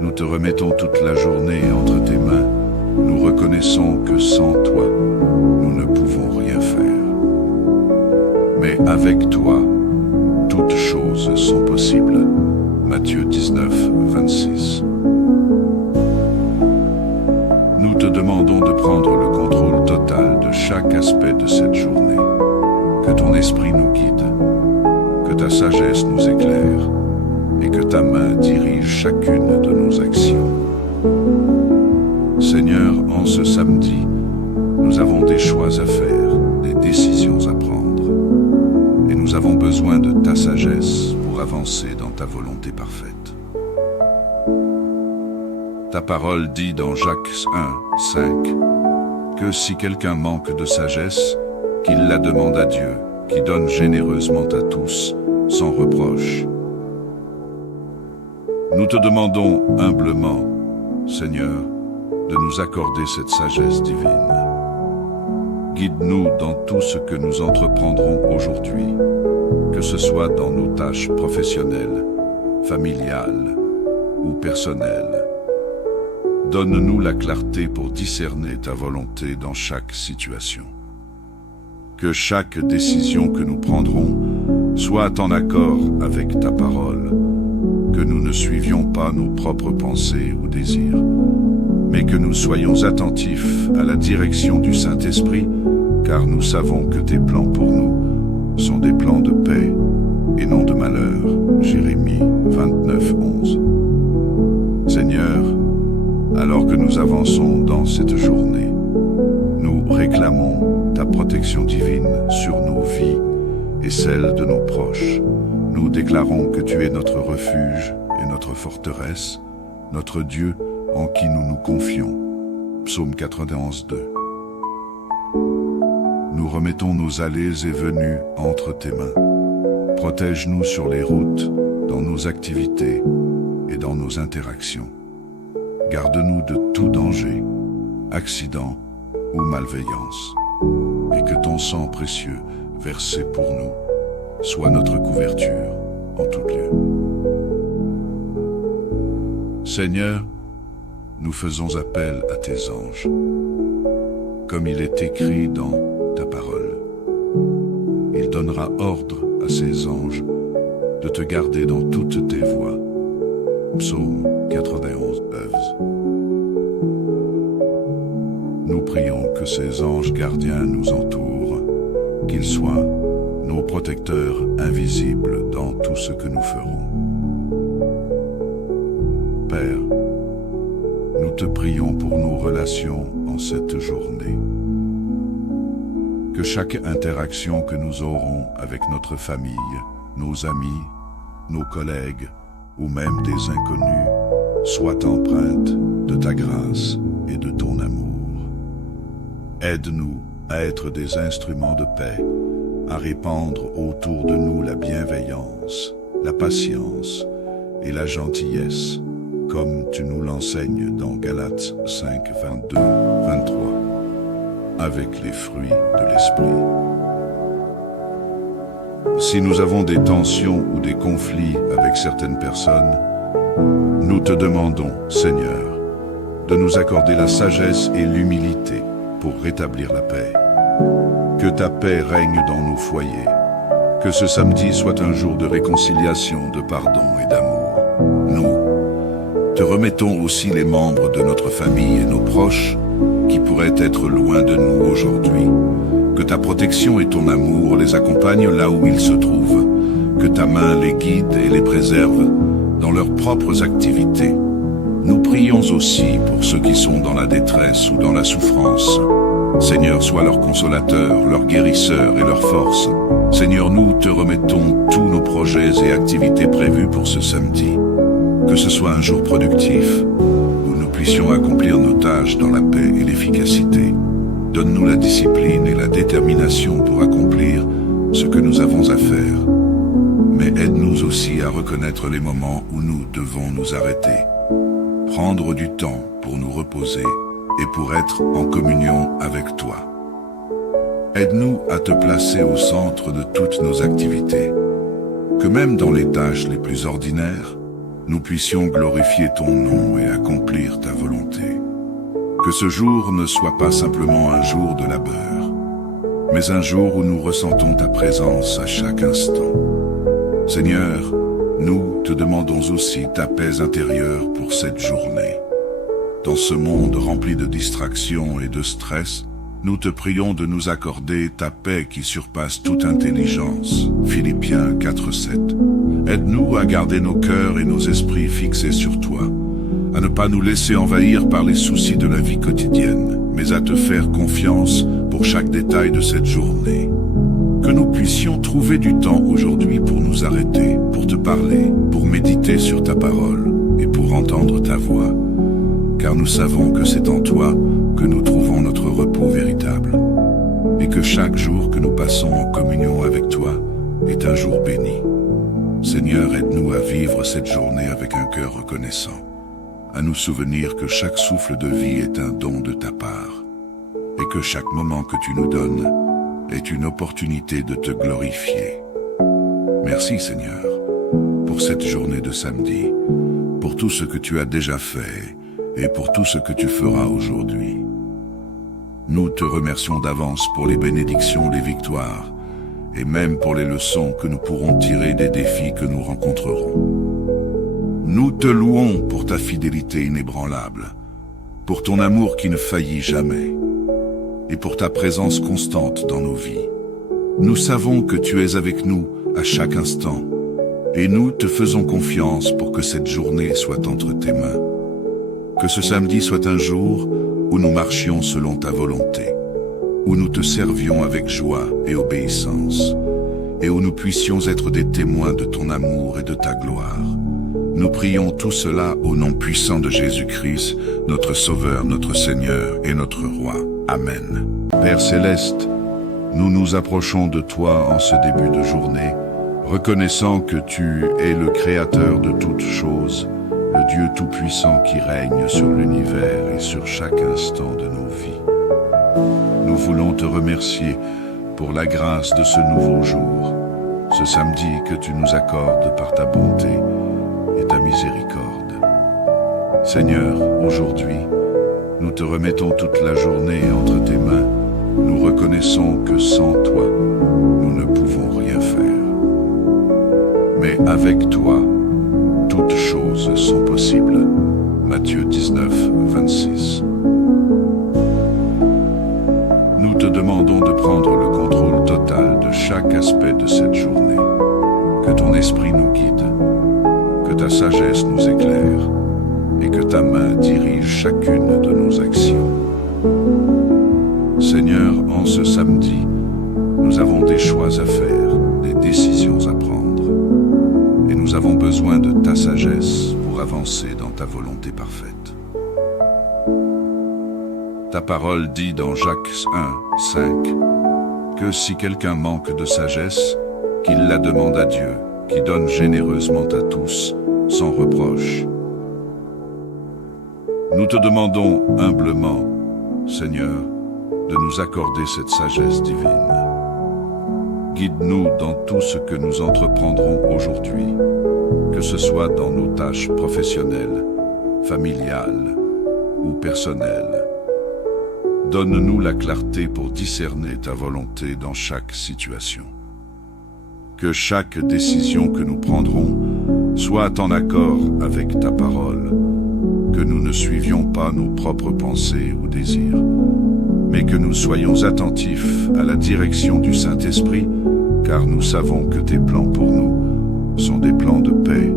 nous te remettons toute la journée entre tes mains. Nous reconnaissons que sans toi, nous ne pouvons rien faire. Mais avec toi, toutes choses sont possibles. Matthieu 19:26. Nous te demandons de prendre le contrôle total de chaque aspect de cette journée. Que ton esprit nous guide, que ta sagesse nous éclaire et que ta main dirige chacune de nos actions. Seigneur, en ce samedi, nous avons des choix à faire, des décisions à prendre. Et nous avons besoin de ta sagesse pour avancer dans ta volonté parfaite. Ta parole dit dans Jacques 1:5 que si quelqu'un manque de sagesse, qu'il la demande à Dieu, qui donne généreusement à tous, sans reproche. Nous te demandons humblement, Seigneur, de nous accorder cette sagesse divine. Guide-nous dans tout ce que nous entreprendrons aujourd'hui, que ce soit dans nos tâches professionnelles, familiales ou personnelles. Donne-nous la clarté pour discerner ta volonté dans chaque situation. Que chaque décision que nous prendrons soit en accord avec ta parole, que nous ne suivions pas nos propres pensées ou désirs, mais que nous soyons attentifs à la direction du Saint-Esprit, car nous savons que tes plans pour nous sont des plans de paix et non de malheur. Jérémie 29:11. Seigneur, Alors que nous avançons dans cette journée, nous réclamons ta protection divine sur nos vies et celle de nos proches. Nous déclarons que tu es notre refuge et notre forteresse, notre Dieu en qui nous nous confions. Psaume 91, 2. Nous remettons nos allées et venues entre tes mains. Protège-nous sur les routes, dans nos activités et dans nos interactions. Garde-nous de tout danger, accident ou malveillance, et que ton sang précieux, versé pour nous, soit notre couverture en tout lieu. Seigneur, nous faisons appel à tes anges, comme il est écrit dans ta parole. Il donnera ordre à ses anges de te garder dans toutes tes voies. Psaume 91, 11. Nous prions que ces anges gardiens nous entourent, qu'ils soient nos protecteurs invisibles dans tout ce que nous ferons. Père, nous te prions pour nos relations en cette journée. Que chaque interaction que nous aurons avec notre famille, nos amis, nos collègues ou même des inconnus soit empreinte de ta grâce et de ton amour. Aide-nous à être des instruments de paix, à répandre autour de nous la bienveillance, la patience et la gentillesse, comme tu nous l'enseignes dans Galates 5, 22, 23, avec les fruits de l'esprit. Si nous avons des tensions ou des conflits avec certaines personnes, nous te demandons, Seigneur, de nous accorder la sagesse et l'humilité pour rétablir la paix. Que ta paix règne dans nos foyers. Que ce samedi soit un jour de réconciliation, de pardon et d'amour. Nous te remettons aussi les membres de notre famille et nos proches qui pourraient être loin de nous aujourd'hui. Que ta protection et ton amour les accompagnent là où ils se trouvent. Que ta main les guide et les préserve dans leurs propres activités. Nous prions aussi pour ceux qui sont dans la détresse ou dans la souffrance. Seigneur, sois leur consolateur, leur guérisseur et leur force. Seigneur, nous te remettons tous nos projets et activités prévus pour ce samedi. Que ce soit un jour productif, où nous puissions accomplir nos tâches dans la paix et l'efficacité. Donne-nous la discipline et la détermination pour accomplir ce que nous avons à faire. Mais aide-nous aussi à reconnaître les moments où nous devons nous arrêter. Prendre du temps pour nous reposer et pour être en communion avec toi. Aide-nous à te placer au centre de toutes nos activités. Que même dans les tâches les plus ordinaires, nous puissions glorifier ton nom et accomplir ta volonté. Que ce jour ne soit pas simplement un jour de labeur, mais un jour où nous ressentons ta présence à chaque instant. Seigneur, nous te demandons aussi ta paix intérieure pour cette journée. Dans ce monde rempli de distractions et de stress, nous te prions de nous accorder ta paix qui surpasse toute intelligence. Philippiens 4, 7. Aide-nous à garder nos cœurs et nos esprits fixés sur toi, à ne pas nous laisser envahir par les soucis de la vie quotidienne, mais à te faire confiance pour chaque détail de cette journée. Que nous puissions trouver du temps aujourd'hui pour nous arrêter, pour te parler, pour méditer sur ta parole et pour entendre ta voix, car nous savons que c'est en toi que nous trouvons notre repos véritable, et que chaque jour que nous passons en communion avec toi est un jour béni. Seigneur, aide-nous à vivre cette journée avec un cœur reconnaissant, à nous souvenir que chaque souffle de vie est un don de ta part, et que chaque moment que tu nous donnes est une opportunité de te glorifier. Merci Seigneur, pour cette journée de samedi, pour tout ce que tu as déjà fait et pour tout ce que tu feras aujourd'hui. Nous te remercions d'avance pour les bénédictions, les victoires, et même pour les leçons que nous pourrons tirer des défis que nous rencontrerons. Nous te louons pour ta fidélité inébranlable, pour ton amour qui ne faillit jamais, et pour ta présence constante dans nos vies. Nous savons que tu es avec nous à chaque instant, et nous te faisons confiance pour que cette journée soit entre tes mains. Que ce samedi soit un jour où nous marchions selon ta volonté, où nous te servions avec joie et obéissance, et où nous puissions être des témoins de ton amour et de ta gloire. Nous prions tout cela au nom puissant de Jésus-Christ, notre Sauveur, notre Seigneur et notre Roi. Amen. Père Céleste, nous nous approchons de toi en ce début de journée, reconnaissant que tu es le Créateur de toutes choses, le Dieu Tout-Puissant qui règne sur l'univers et sur chaque instant de nos vies. Nous voulons te remercier pour la grâce de ce nouveau jour, ce samedi que tu nous accordes par ta bonté et ta miséricorde. Seigneur, aujourd'hui, nous te remettons toute la journée entre tes mains. Nous reconnaissons que sans toi, nous ne pouvons rien faire. Mais avec toi, toutes choses sont possibles. Matthieu 19, 26. Nous te demandons de prendre le contrôle total de chaque aspect de cette journée. Que ton esprit nous guide, que ta sagesse nous éclaire et que ta main dirige chacune de nos actions. Seigneur, en ce samedi, nous avons des choix à faire, des décisions à prendre. Et nous avons besoin de ta sagesse pour avancer dans ta volonté parfaite. Ta parole dit dans Jacques 1, 5, que si quelqu'un manque de sagesse, qu'il la demande à Dieu, qui donne généreusement à tous, sans reproche. Nous te demandons humblement, Seigneur, de nous accorder cette sagesse divine. Guide-nous dans tout ce que nous entreprendrons aujourd'hui, que ce soit dans nos tâches professionnelles, familiales ou personnelles. Donne-nous la clarté pour discerner ta volonté dans chaque situation. Que chaque décision que nous prendrons soit en accord avec ta parole, que nous ne suivions pas nos propres pensées ou désirs, mais que nous soyons attentifs à la direction du Saint-Esprit, car nous savons que tes plans pour nous sont des plans de paix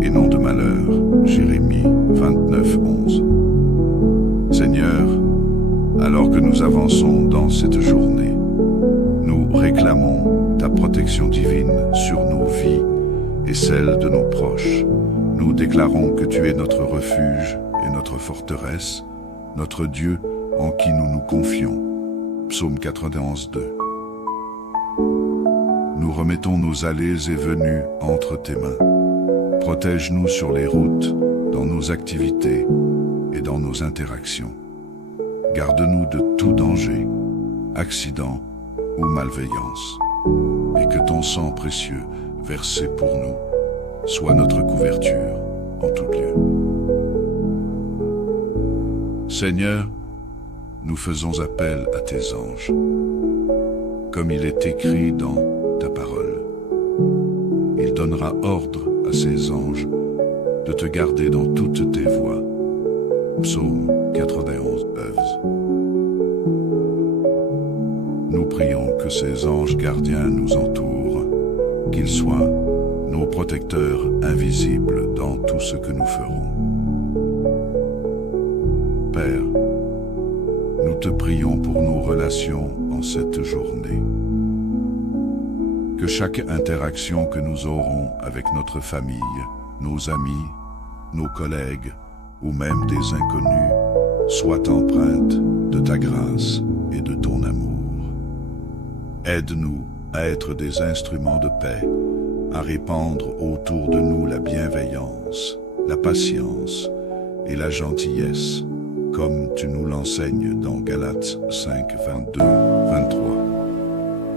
et non de malheur. Jérémie 29, 11. Seigneur, alors que nous avançons dans cette journée, nous réclamons ta protection divine sur nos vies et celle de nos proches. Nous déclarons que tu es notre refuge et notre forteresse, notre Dieu en qui nous nous confions. Psaume 91, 2. Nous remettons nos allées et venues entre tes mains. Protège-nous sur les routes, dans nos activités et dans nos interactions. Garde-nous de tout danger, accident ou malveillance, et que ton sang précieux, versé pour nous, soit notre couverture en tout lieu. Seigneur, nous faisons appel à tes anges, comme il est écrit dans ta parole. Il donnera ordre à ses anges de te garder dans toutes tes voies. Psaume 91, 11. Nous prions que ces anges gardiens nous entourent, qu'ils soient nos protecteurs invisibles dans tout ce que nous ferons. Père, nous te prions pour nos relations en cette journée. Que chaque interaction que nous aurons avec notre famille, nos amis, nos collègues ou même des inconnus soit empreinte de ta grâce et de ton amour. Aide-nous à être des instruments de paix, à répandre autour de nous la bienveillance, la patience et la gentillesse, comme tu nous l'enseignes dans Galates 5, 22, 23,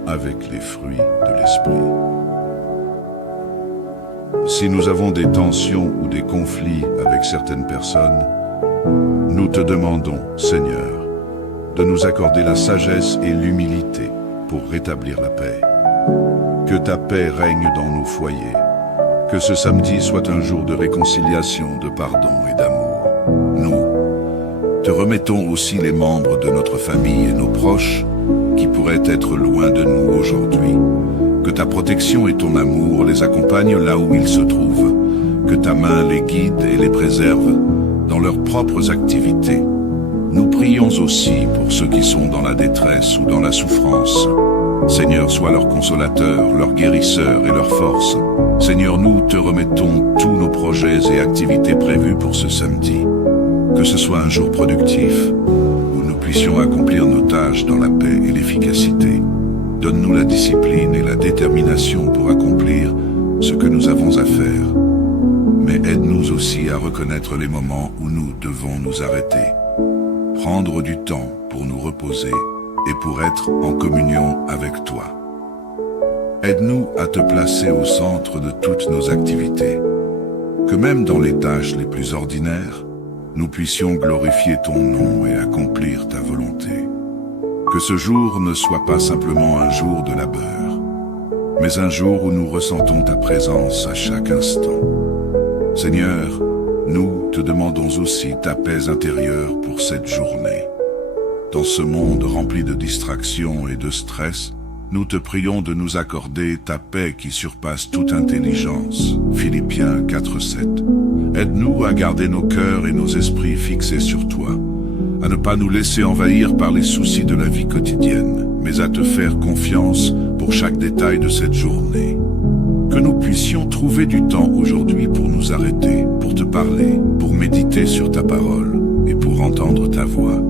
avec les fruits de l'esprit. Si nous avons des tensions ou des conflits avec certaines personnes, nous te demandons, Seigneur, de nous accorder la sagesse et l'humilité pour rétablir la paix. Que ta paix règne dans nos foyers. Que ce samedi soit un jour de réconciliation, de pardon et d'amour. Nous te remettons aussi les membres de notre famille et nos proches qui pourraient être loin de nous aujourd'hui. Que ta protection et ton amour les accompagnent là où ils se trouvent. Que ta main les guide et les préserve, dans leurs propres activités. Nous prions aussi pour ceux qui sont dans la détresse ou dans la souffrance. Seigneur, sois leur consolateur, leur guérisseur et leur force. Seigneur, nous te remettons tous nos projets et activités prévus pour ce samedi. Que ce soit un jour productif, où nous puissions accomplir nos tâches dans la paix et l'efficacité. Donne-nous la discipline et la détermination pour accomplir ce que nous avons à faire. Mais aide-nous aussi à reconnaître les moments où nous devons nous arrêter. Prendre du temps pour nous reposer et pour être en communion avec toi. Aide-nous à te placer au centre de toutes nos activités. Que même dans les tâches les plus ordinaires, nous puissions glorifier ton nom et accomplir ta volonté. Que ce jour ne soit pas simplement un jour de labeur, mais un jour où nous ressentons ta présence à chaque instant. Seigneur, nous te demandons aussi ta paix intérieure pour cette journée. Dans ce monde rempli de distractions et de stress, nous te prions de nous accorder ta paix qui surpasse toute intelligence. Philippiens 4:7. Aide-nous à garder nos cœurs et nos esprits fixés sur toi, à ne pas nous laisser envahir par les soucis de la vie quotidienne, mais à te faire confiance pour chaque détail de cette journée. Que nous puissions trouver du temps aujourd'hui pour nous arrêter, pour te parler, pour méditer sur ta parole et pour entendre ta voix,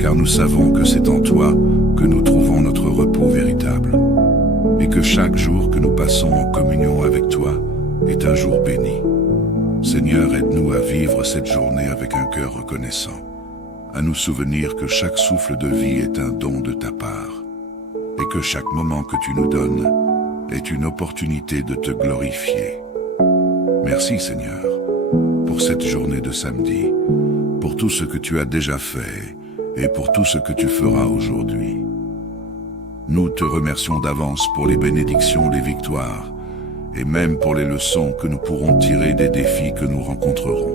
car nous savons que c'est en toi que nous trouvons notre repos véritable, et que chaque jour que nous passons en communion avec toi est un jour béni. Seigneur, aide-nous à vivre cette journée avec un cœur reconnaissant, à nous souvenir que chaque souffle de vie est un don de ta part, et que chaque moment que tu nous donnes est une opportunité de te glorifier. Merci Seigneur, pour cette journée de samedi, pour tout ce que tu as déjà fait et pour tout ce que tu feras aujourd'hui. Nous te remercions d'avance pour les bénédictions, les victoires, et même pour les leçons que nous pourrons tirer des défis que nous rencontrerons.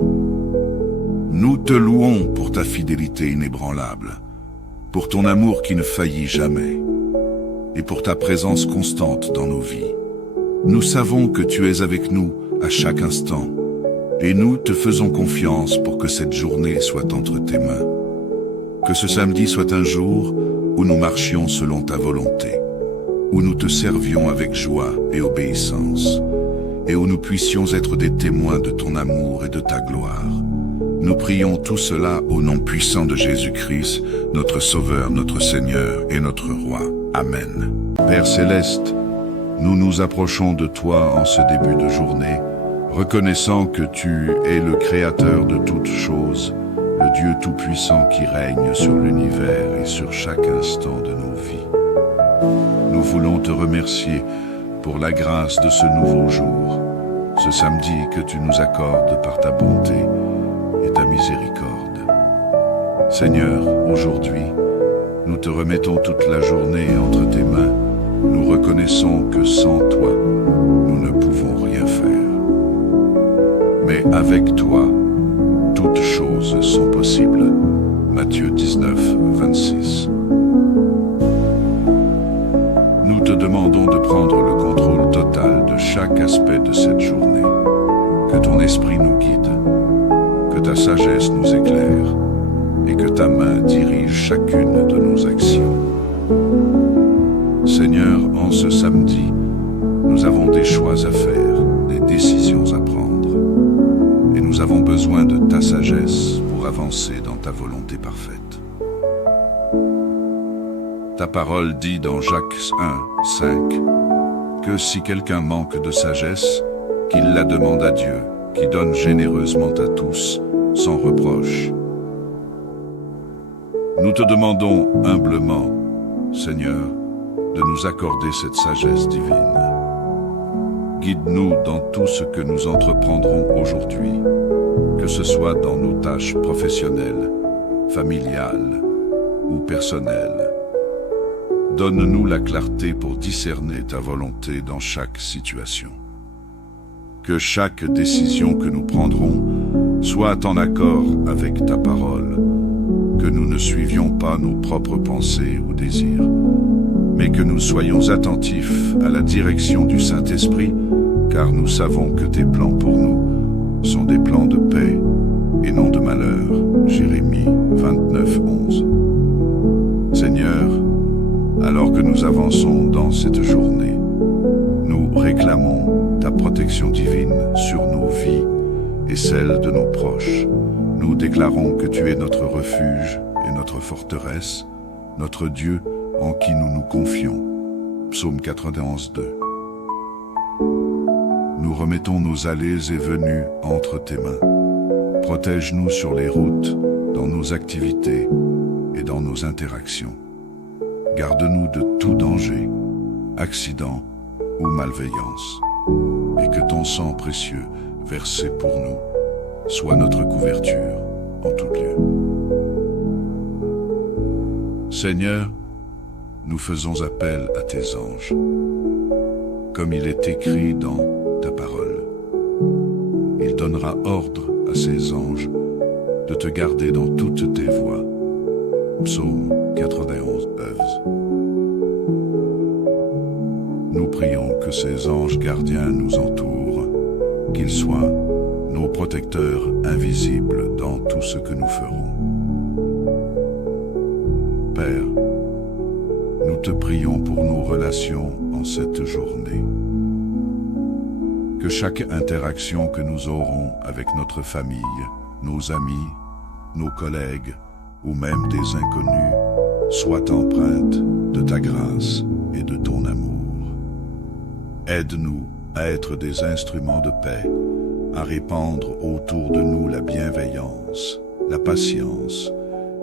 Nous te louons pour ta fidélité inébranlable, pour ton amour qui ne faillit jamais, et pour ta présence constante dans nos vies. Nous savons que tu es avec nous à chaque instant, et nous te faisons confiance pour que cette journée soit entre tes mains. Que ce samedi soit un jour où nous marchions selon ta volonté, où nous te servions avec joie et obéissance, et où nous puissions être des témoins de ton amour et de ta gloire. Nous prions tout cela au nom puissant de Jésus-Christ, notre Sauveur, notre Seigneur et notre Roi. Amen. Père Céleste, nous nous approchons de toi en ce début de journée, reconnaissant que tu es le Créateur de toutes choses, le Dieu Tout-Puissant qui règne sur l'univers et sur chaque instant de nos vies. Nous voulons te remercier pour la grâce de ce nouveau jour, ce samedi que tu nous accordes par ta bonté et ta miséricorde. Seigneur, aujourd'hui, nous te remettons toute la journée entre tes mains. Nous reconnaissons que sans toi, nous ne pouvons rien faire. Mais avec toi, toutes choses sont possibles. Matthieu 19:26. Nous te demandons de prendre le contrôle total de chaque aspect de cette journée. Que ton esprit nous guide, que ta sagesse nous éclaire et que ta main dirige chacune de nos actions. Seigneur, en ce samedi, nous avons des choix à faire, des décisions à prendre. Et nous avons besoin de ta sagesse pour avancer dans ta volonté parfaite. Ta parole dit dans Jacques 1:5 que si quelqu'un manque de sagesse, qu'il la demande à Dieu, qui donne généreusement à tous, sans reproche. Nous te demandons humblement, Seigneur, de nous accorder cette sagesse divine. Guide-nous dans tout ce que nous entreprendrons aujourd'hui, que ce soit dans nos tâches professionnelles, familiales ou personnelles. Donne-nous la clarté pour discerner ta volonté dans chaque situation. Que chaque décision que nous prendrons soit en accord avec ta parole, que nous ne suivions pas nos propres pensées ou désirs, mais que nous soyons attentifs à la direction du Saint-Esprit, car nous savons que tes plans pour nous sont des plans de paix et non de malheur. Jérémie 29, 11. Seigneur, alors que nous avançons dans cette journée, nous réclamons ta protection divine sur nos vies et celle de nos proches. Nous déclarons que tu es notre refuge et notre forteresse, notre Dieu en qui nous nous confions. Psaume 91, 2. Nous remettons nos allées et venues entre tes mains. Protège-nous sur les routes, dans nos activités et dans nos interactions. Garde-nous de tout danger, accident ou malveillance, et que ton sang précieux, versé pour nous, soit notre couverture en tout lieu. Seigneur, nous faisons appel à tes anges, comme il est écrit dans ta parole. Il donnera ordre à ses anges de te garder dans toutes tes voies. Psaume 91, 11. Nous prions que ces anges gardiens nous entourent, qu'ils soient nos protecteurs invisibles dans tout ce que nous ferons. Père, nous te prions pour nos relations en cette journée. Que chaque interaction que nous aurons avec notre famille, nos amis, nos collègues ou même des inconnus soit empreinte de ta grâce et de ton amour. Aide-nous à être des instruments de paix, à répandre autour de nous la bienveillance, la patience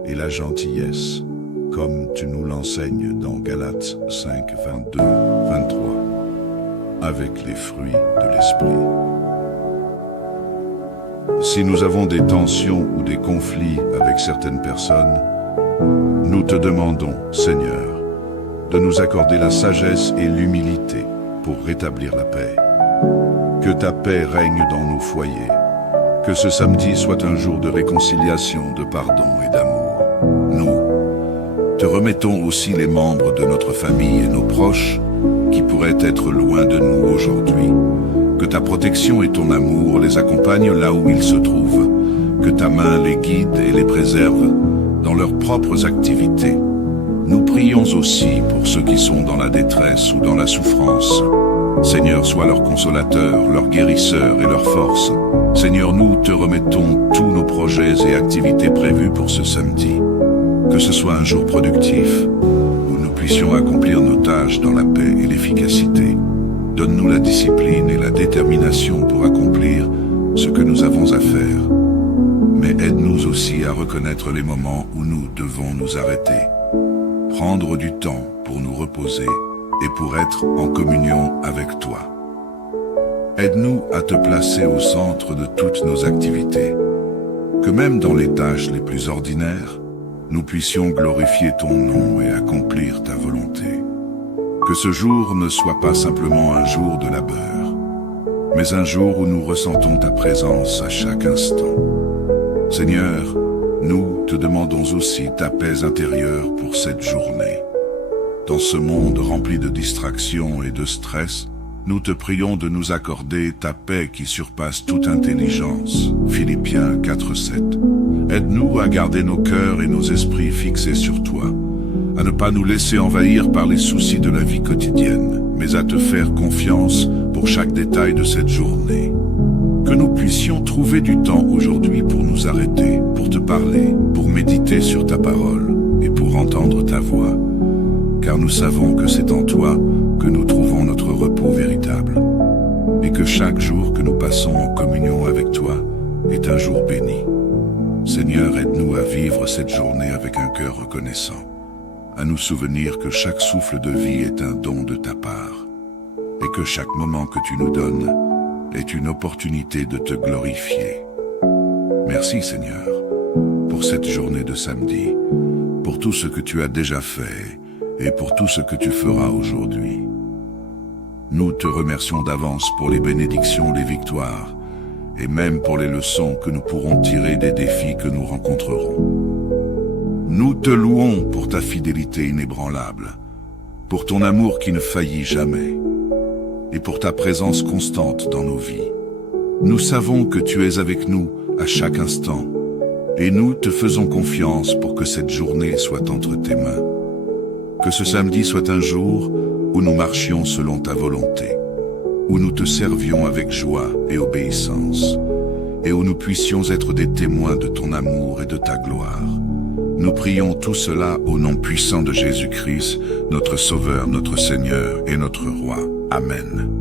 et la gentillesse, comme tu nous l'enseignes dans Galates 5, 22, 23, avec les fruits de l'esprit. Si nous avons des tensions ou des conflits avec certaines personnes, nous te demandons, Seigneur, de nous accorder la sagesse et l'humilité pour rétablir la paix. Que ta paix règne dans nos foyers. Que ce samedi soit un jour de réconciliation, de pardon et d'amour. Nous te remettons aussi les membres de notre famille et nos proches qui pourraient être loin de nous aujourd'hui. Que ta protection et ton amour les accompagnent là où ils se trouvent. Que ta main les guide et les préserve dans leurs propres activités. Nous prions aussi pour ceux qui sont dans la détresse ou dans la souffrance. Seigneur, sois leur consolateur, leur guérisseur et leur force. Seigneur, nous te remettons tous nos projets et activités prévus pour ce samedi. Que ce soit un jour productif, où nous puissions accomplir nos tâches dans la paix et l'efficacité. Donne-nous la discipline et la détermination pour accomplir ce que nous avons à faire. Mais aide-nous aussi à reconnaître les moments où nous devons nous arrêter. Prendre du temps pour nous reposer et pour être en communion avec toi. Aide-nous à te placer au centre de toutes nos activités, que même dans les tâches les plus ordinaires, nous puissions glorifier ton nom et accomplir ta volonté. Que ce jour ne soit pas simplement un jour de labeur, mais un jour où nous ressentons ta présence à chaque instant. Seigneur, nous te demandons aussi ta paix intérieure pour cette journée. Dans ce monde rempli de distractions et de stress, nous te prions de nous accorder ta paix qui surpasse toute intelligence. Philippiens 4, 7. Aide-nous à garder nos cœurs et nos esprits fixés sur toi, à ne pas nous laisser envahir par les soucis de la vie quotidienne, mais à te faire confiance pour chaque détail de cette journée. Que nous puissions trouver du temps aujourd'hui pour nous arrêter, pour te parler, pour méditer sur ta parole et pour entendre ta voix. Car nous savons que c'est en toi que nous trouvons notre repos véritable. Et que chaque jour que nous passons en communion avec toi est un jour béni. Seigneur, aide-nous à vivre cette journée avec un cœur reconnaissant, à nous souvenir que chaque souffle de vie est un don de ta part, et que chaque moment que tu nous donnes est une opportunité de te glorifier. Merci Seigneur, pour cette journée de samedi, pour tout ce que tu as déjà fait et pour tout ce que tu feras aujourd'hui. Nous te remercions d'avance pour les bénédictions, les victoires, et même pour les leçons que nous pourrons tirer des défis que nous rencontrerons. Nous te louons pour ta fidélité inébranlable, pour ton amour qui ne faillit jamais, et pour ta présence constante dans nos vies. Nous savons que tu es avec nous à chaque instant, Et nous te faisons confiance pour que cette journée soit entre tes mains. Que ce samedi soit un jour où nous marchions selon ta volonté, où nous te servions avec joie et obéissance, et où nous puissions être des témoins de ton amour et de ta gloire. Nous prions tout cela au nom puissant de Jésus-Christ, notre Sauveur, notre Seigneur et notre Roi. Amen.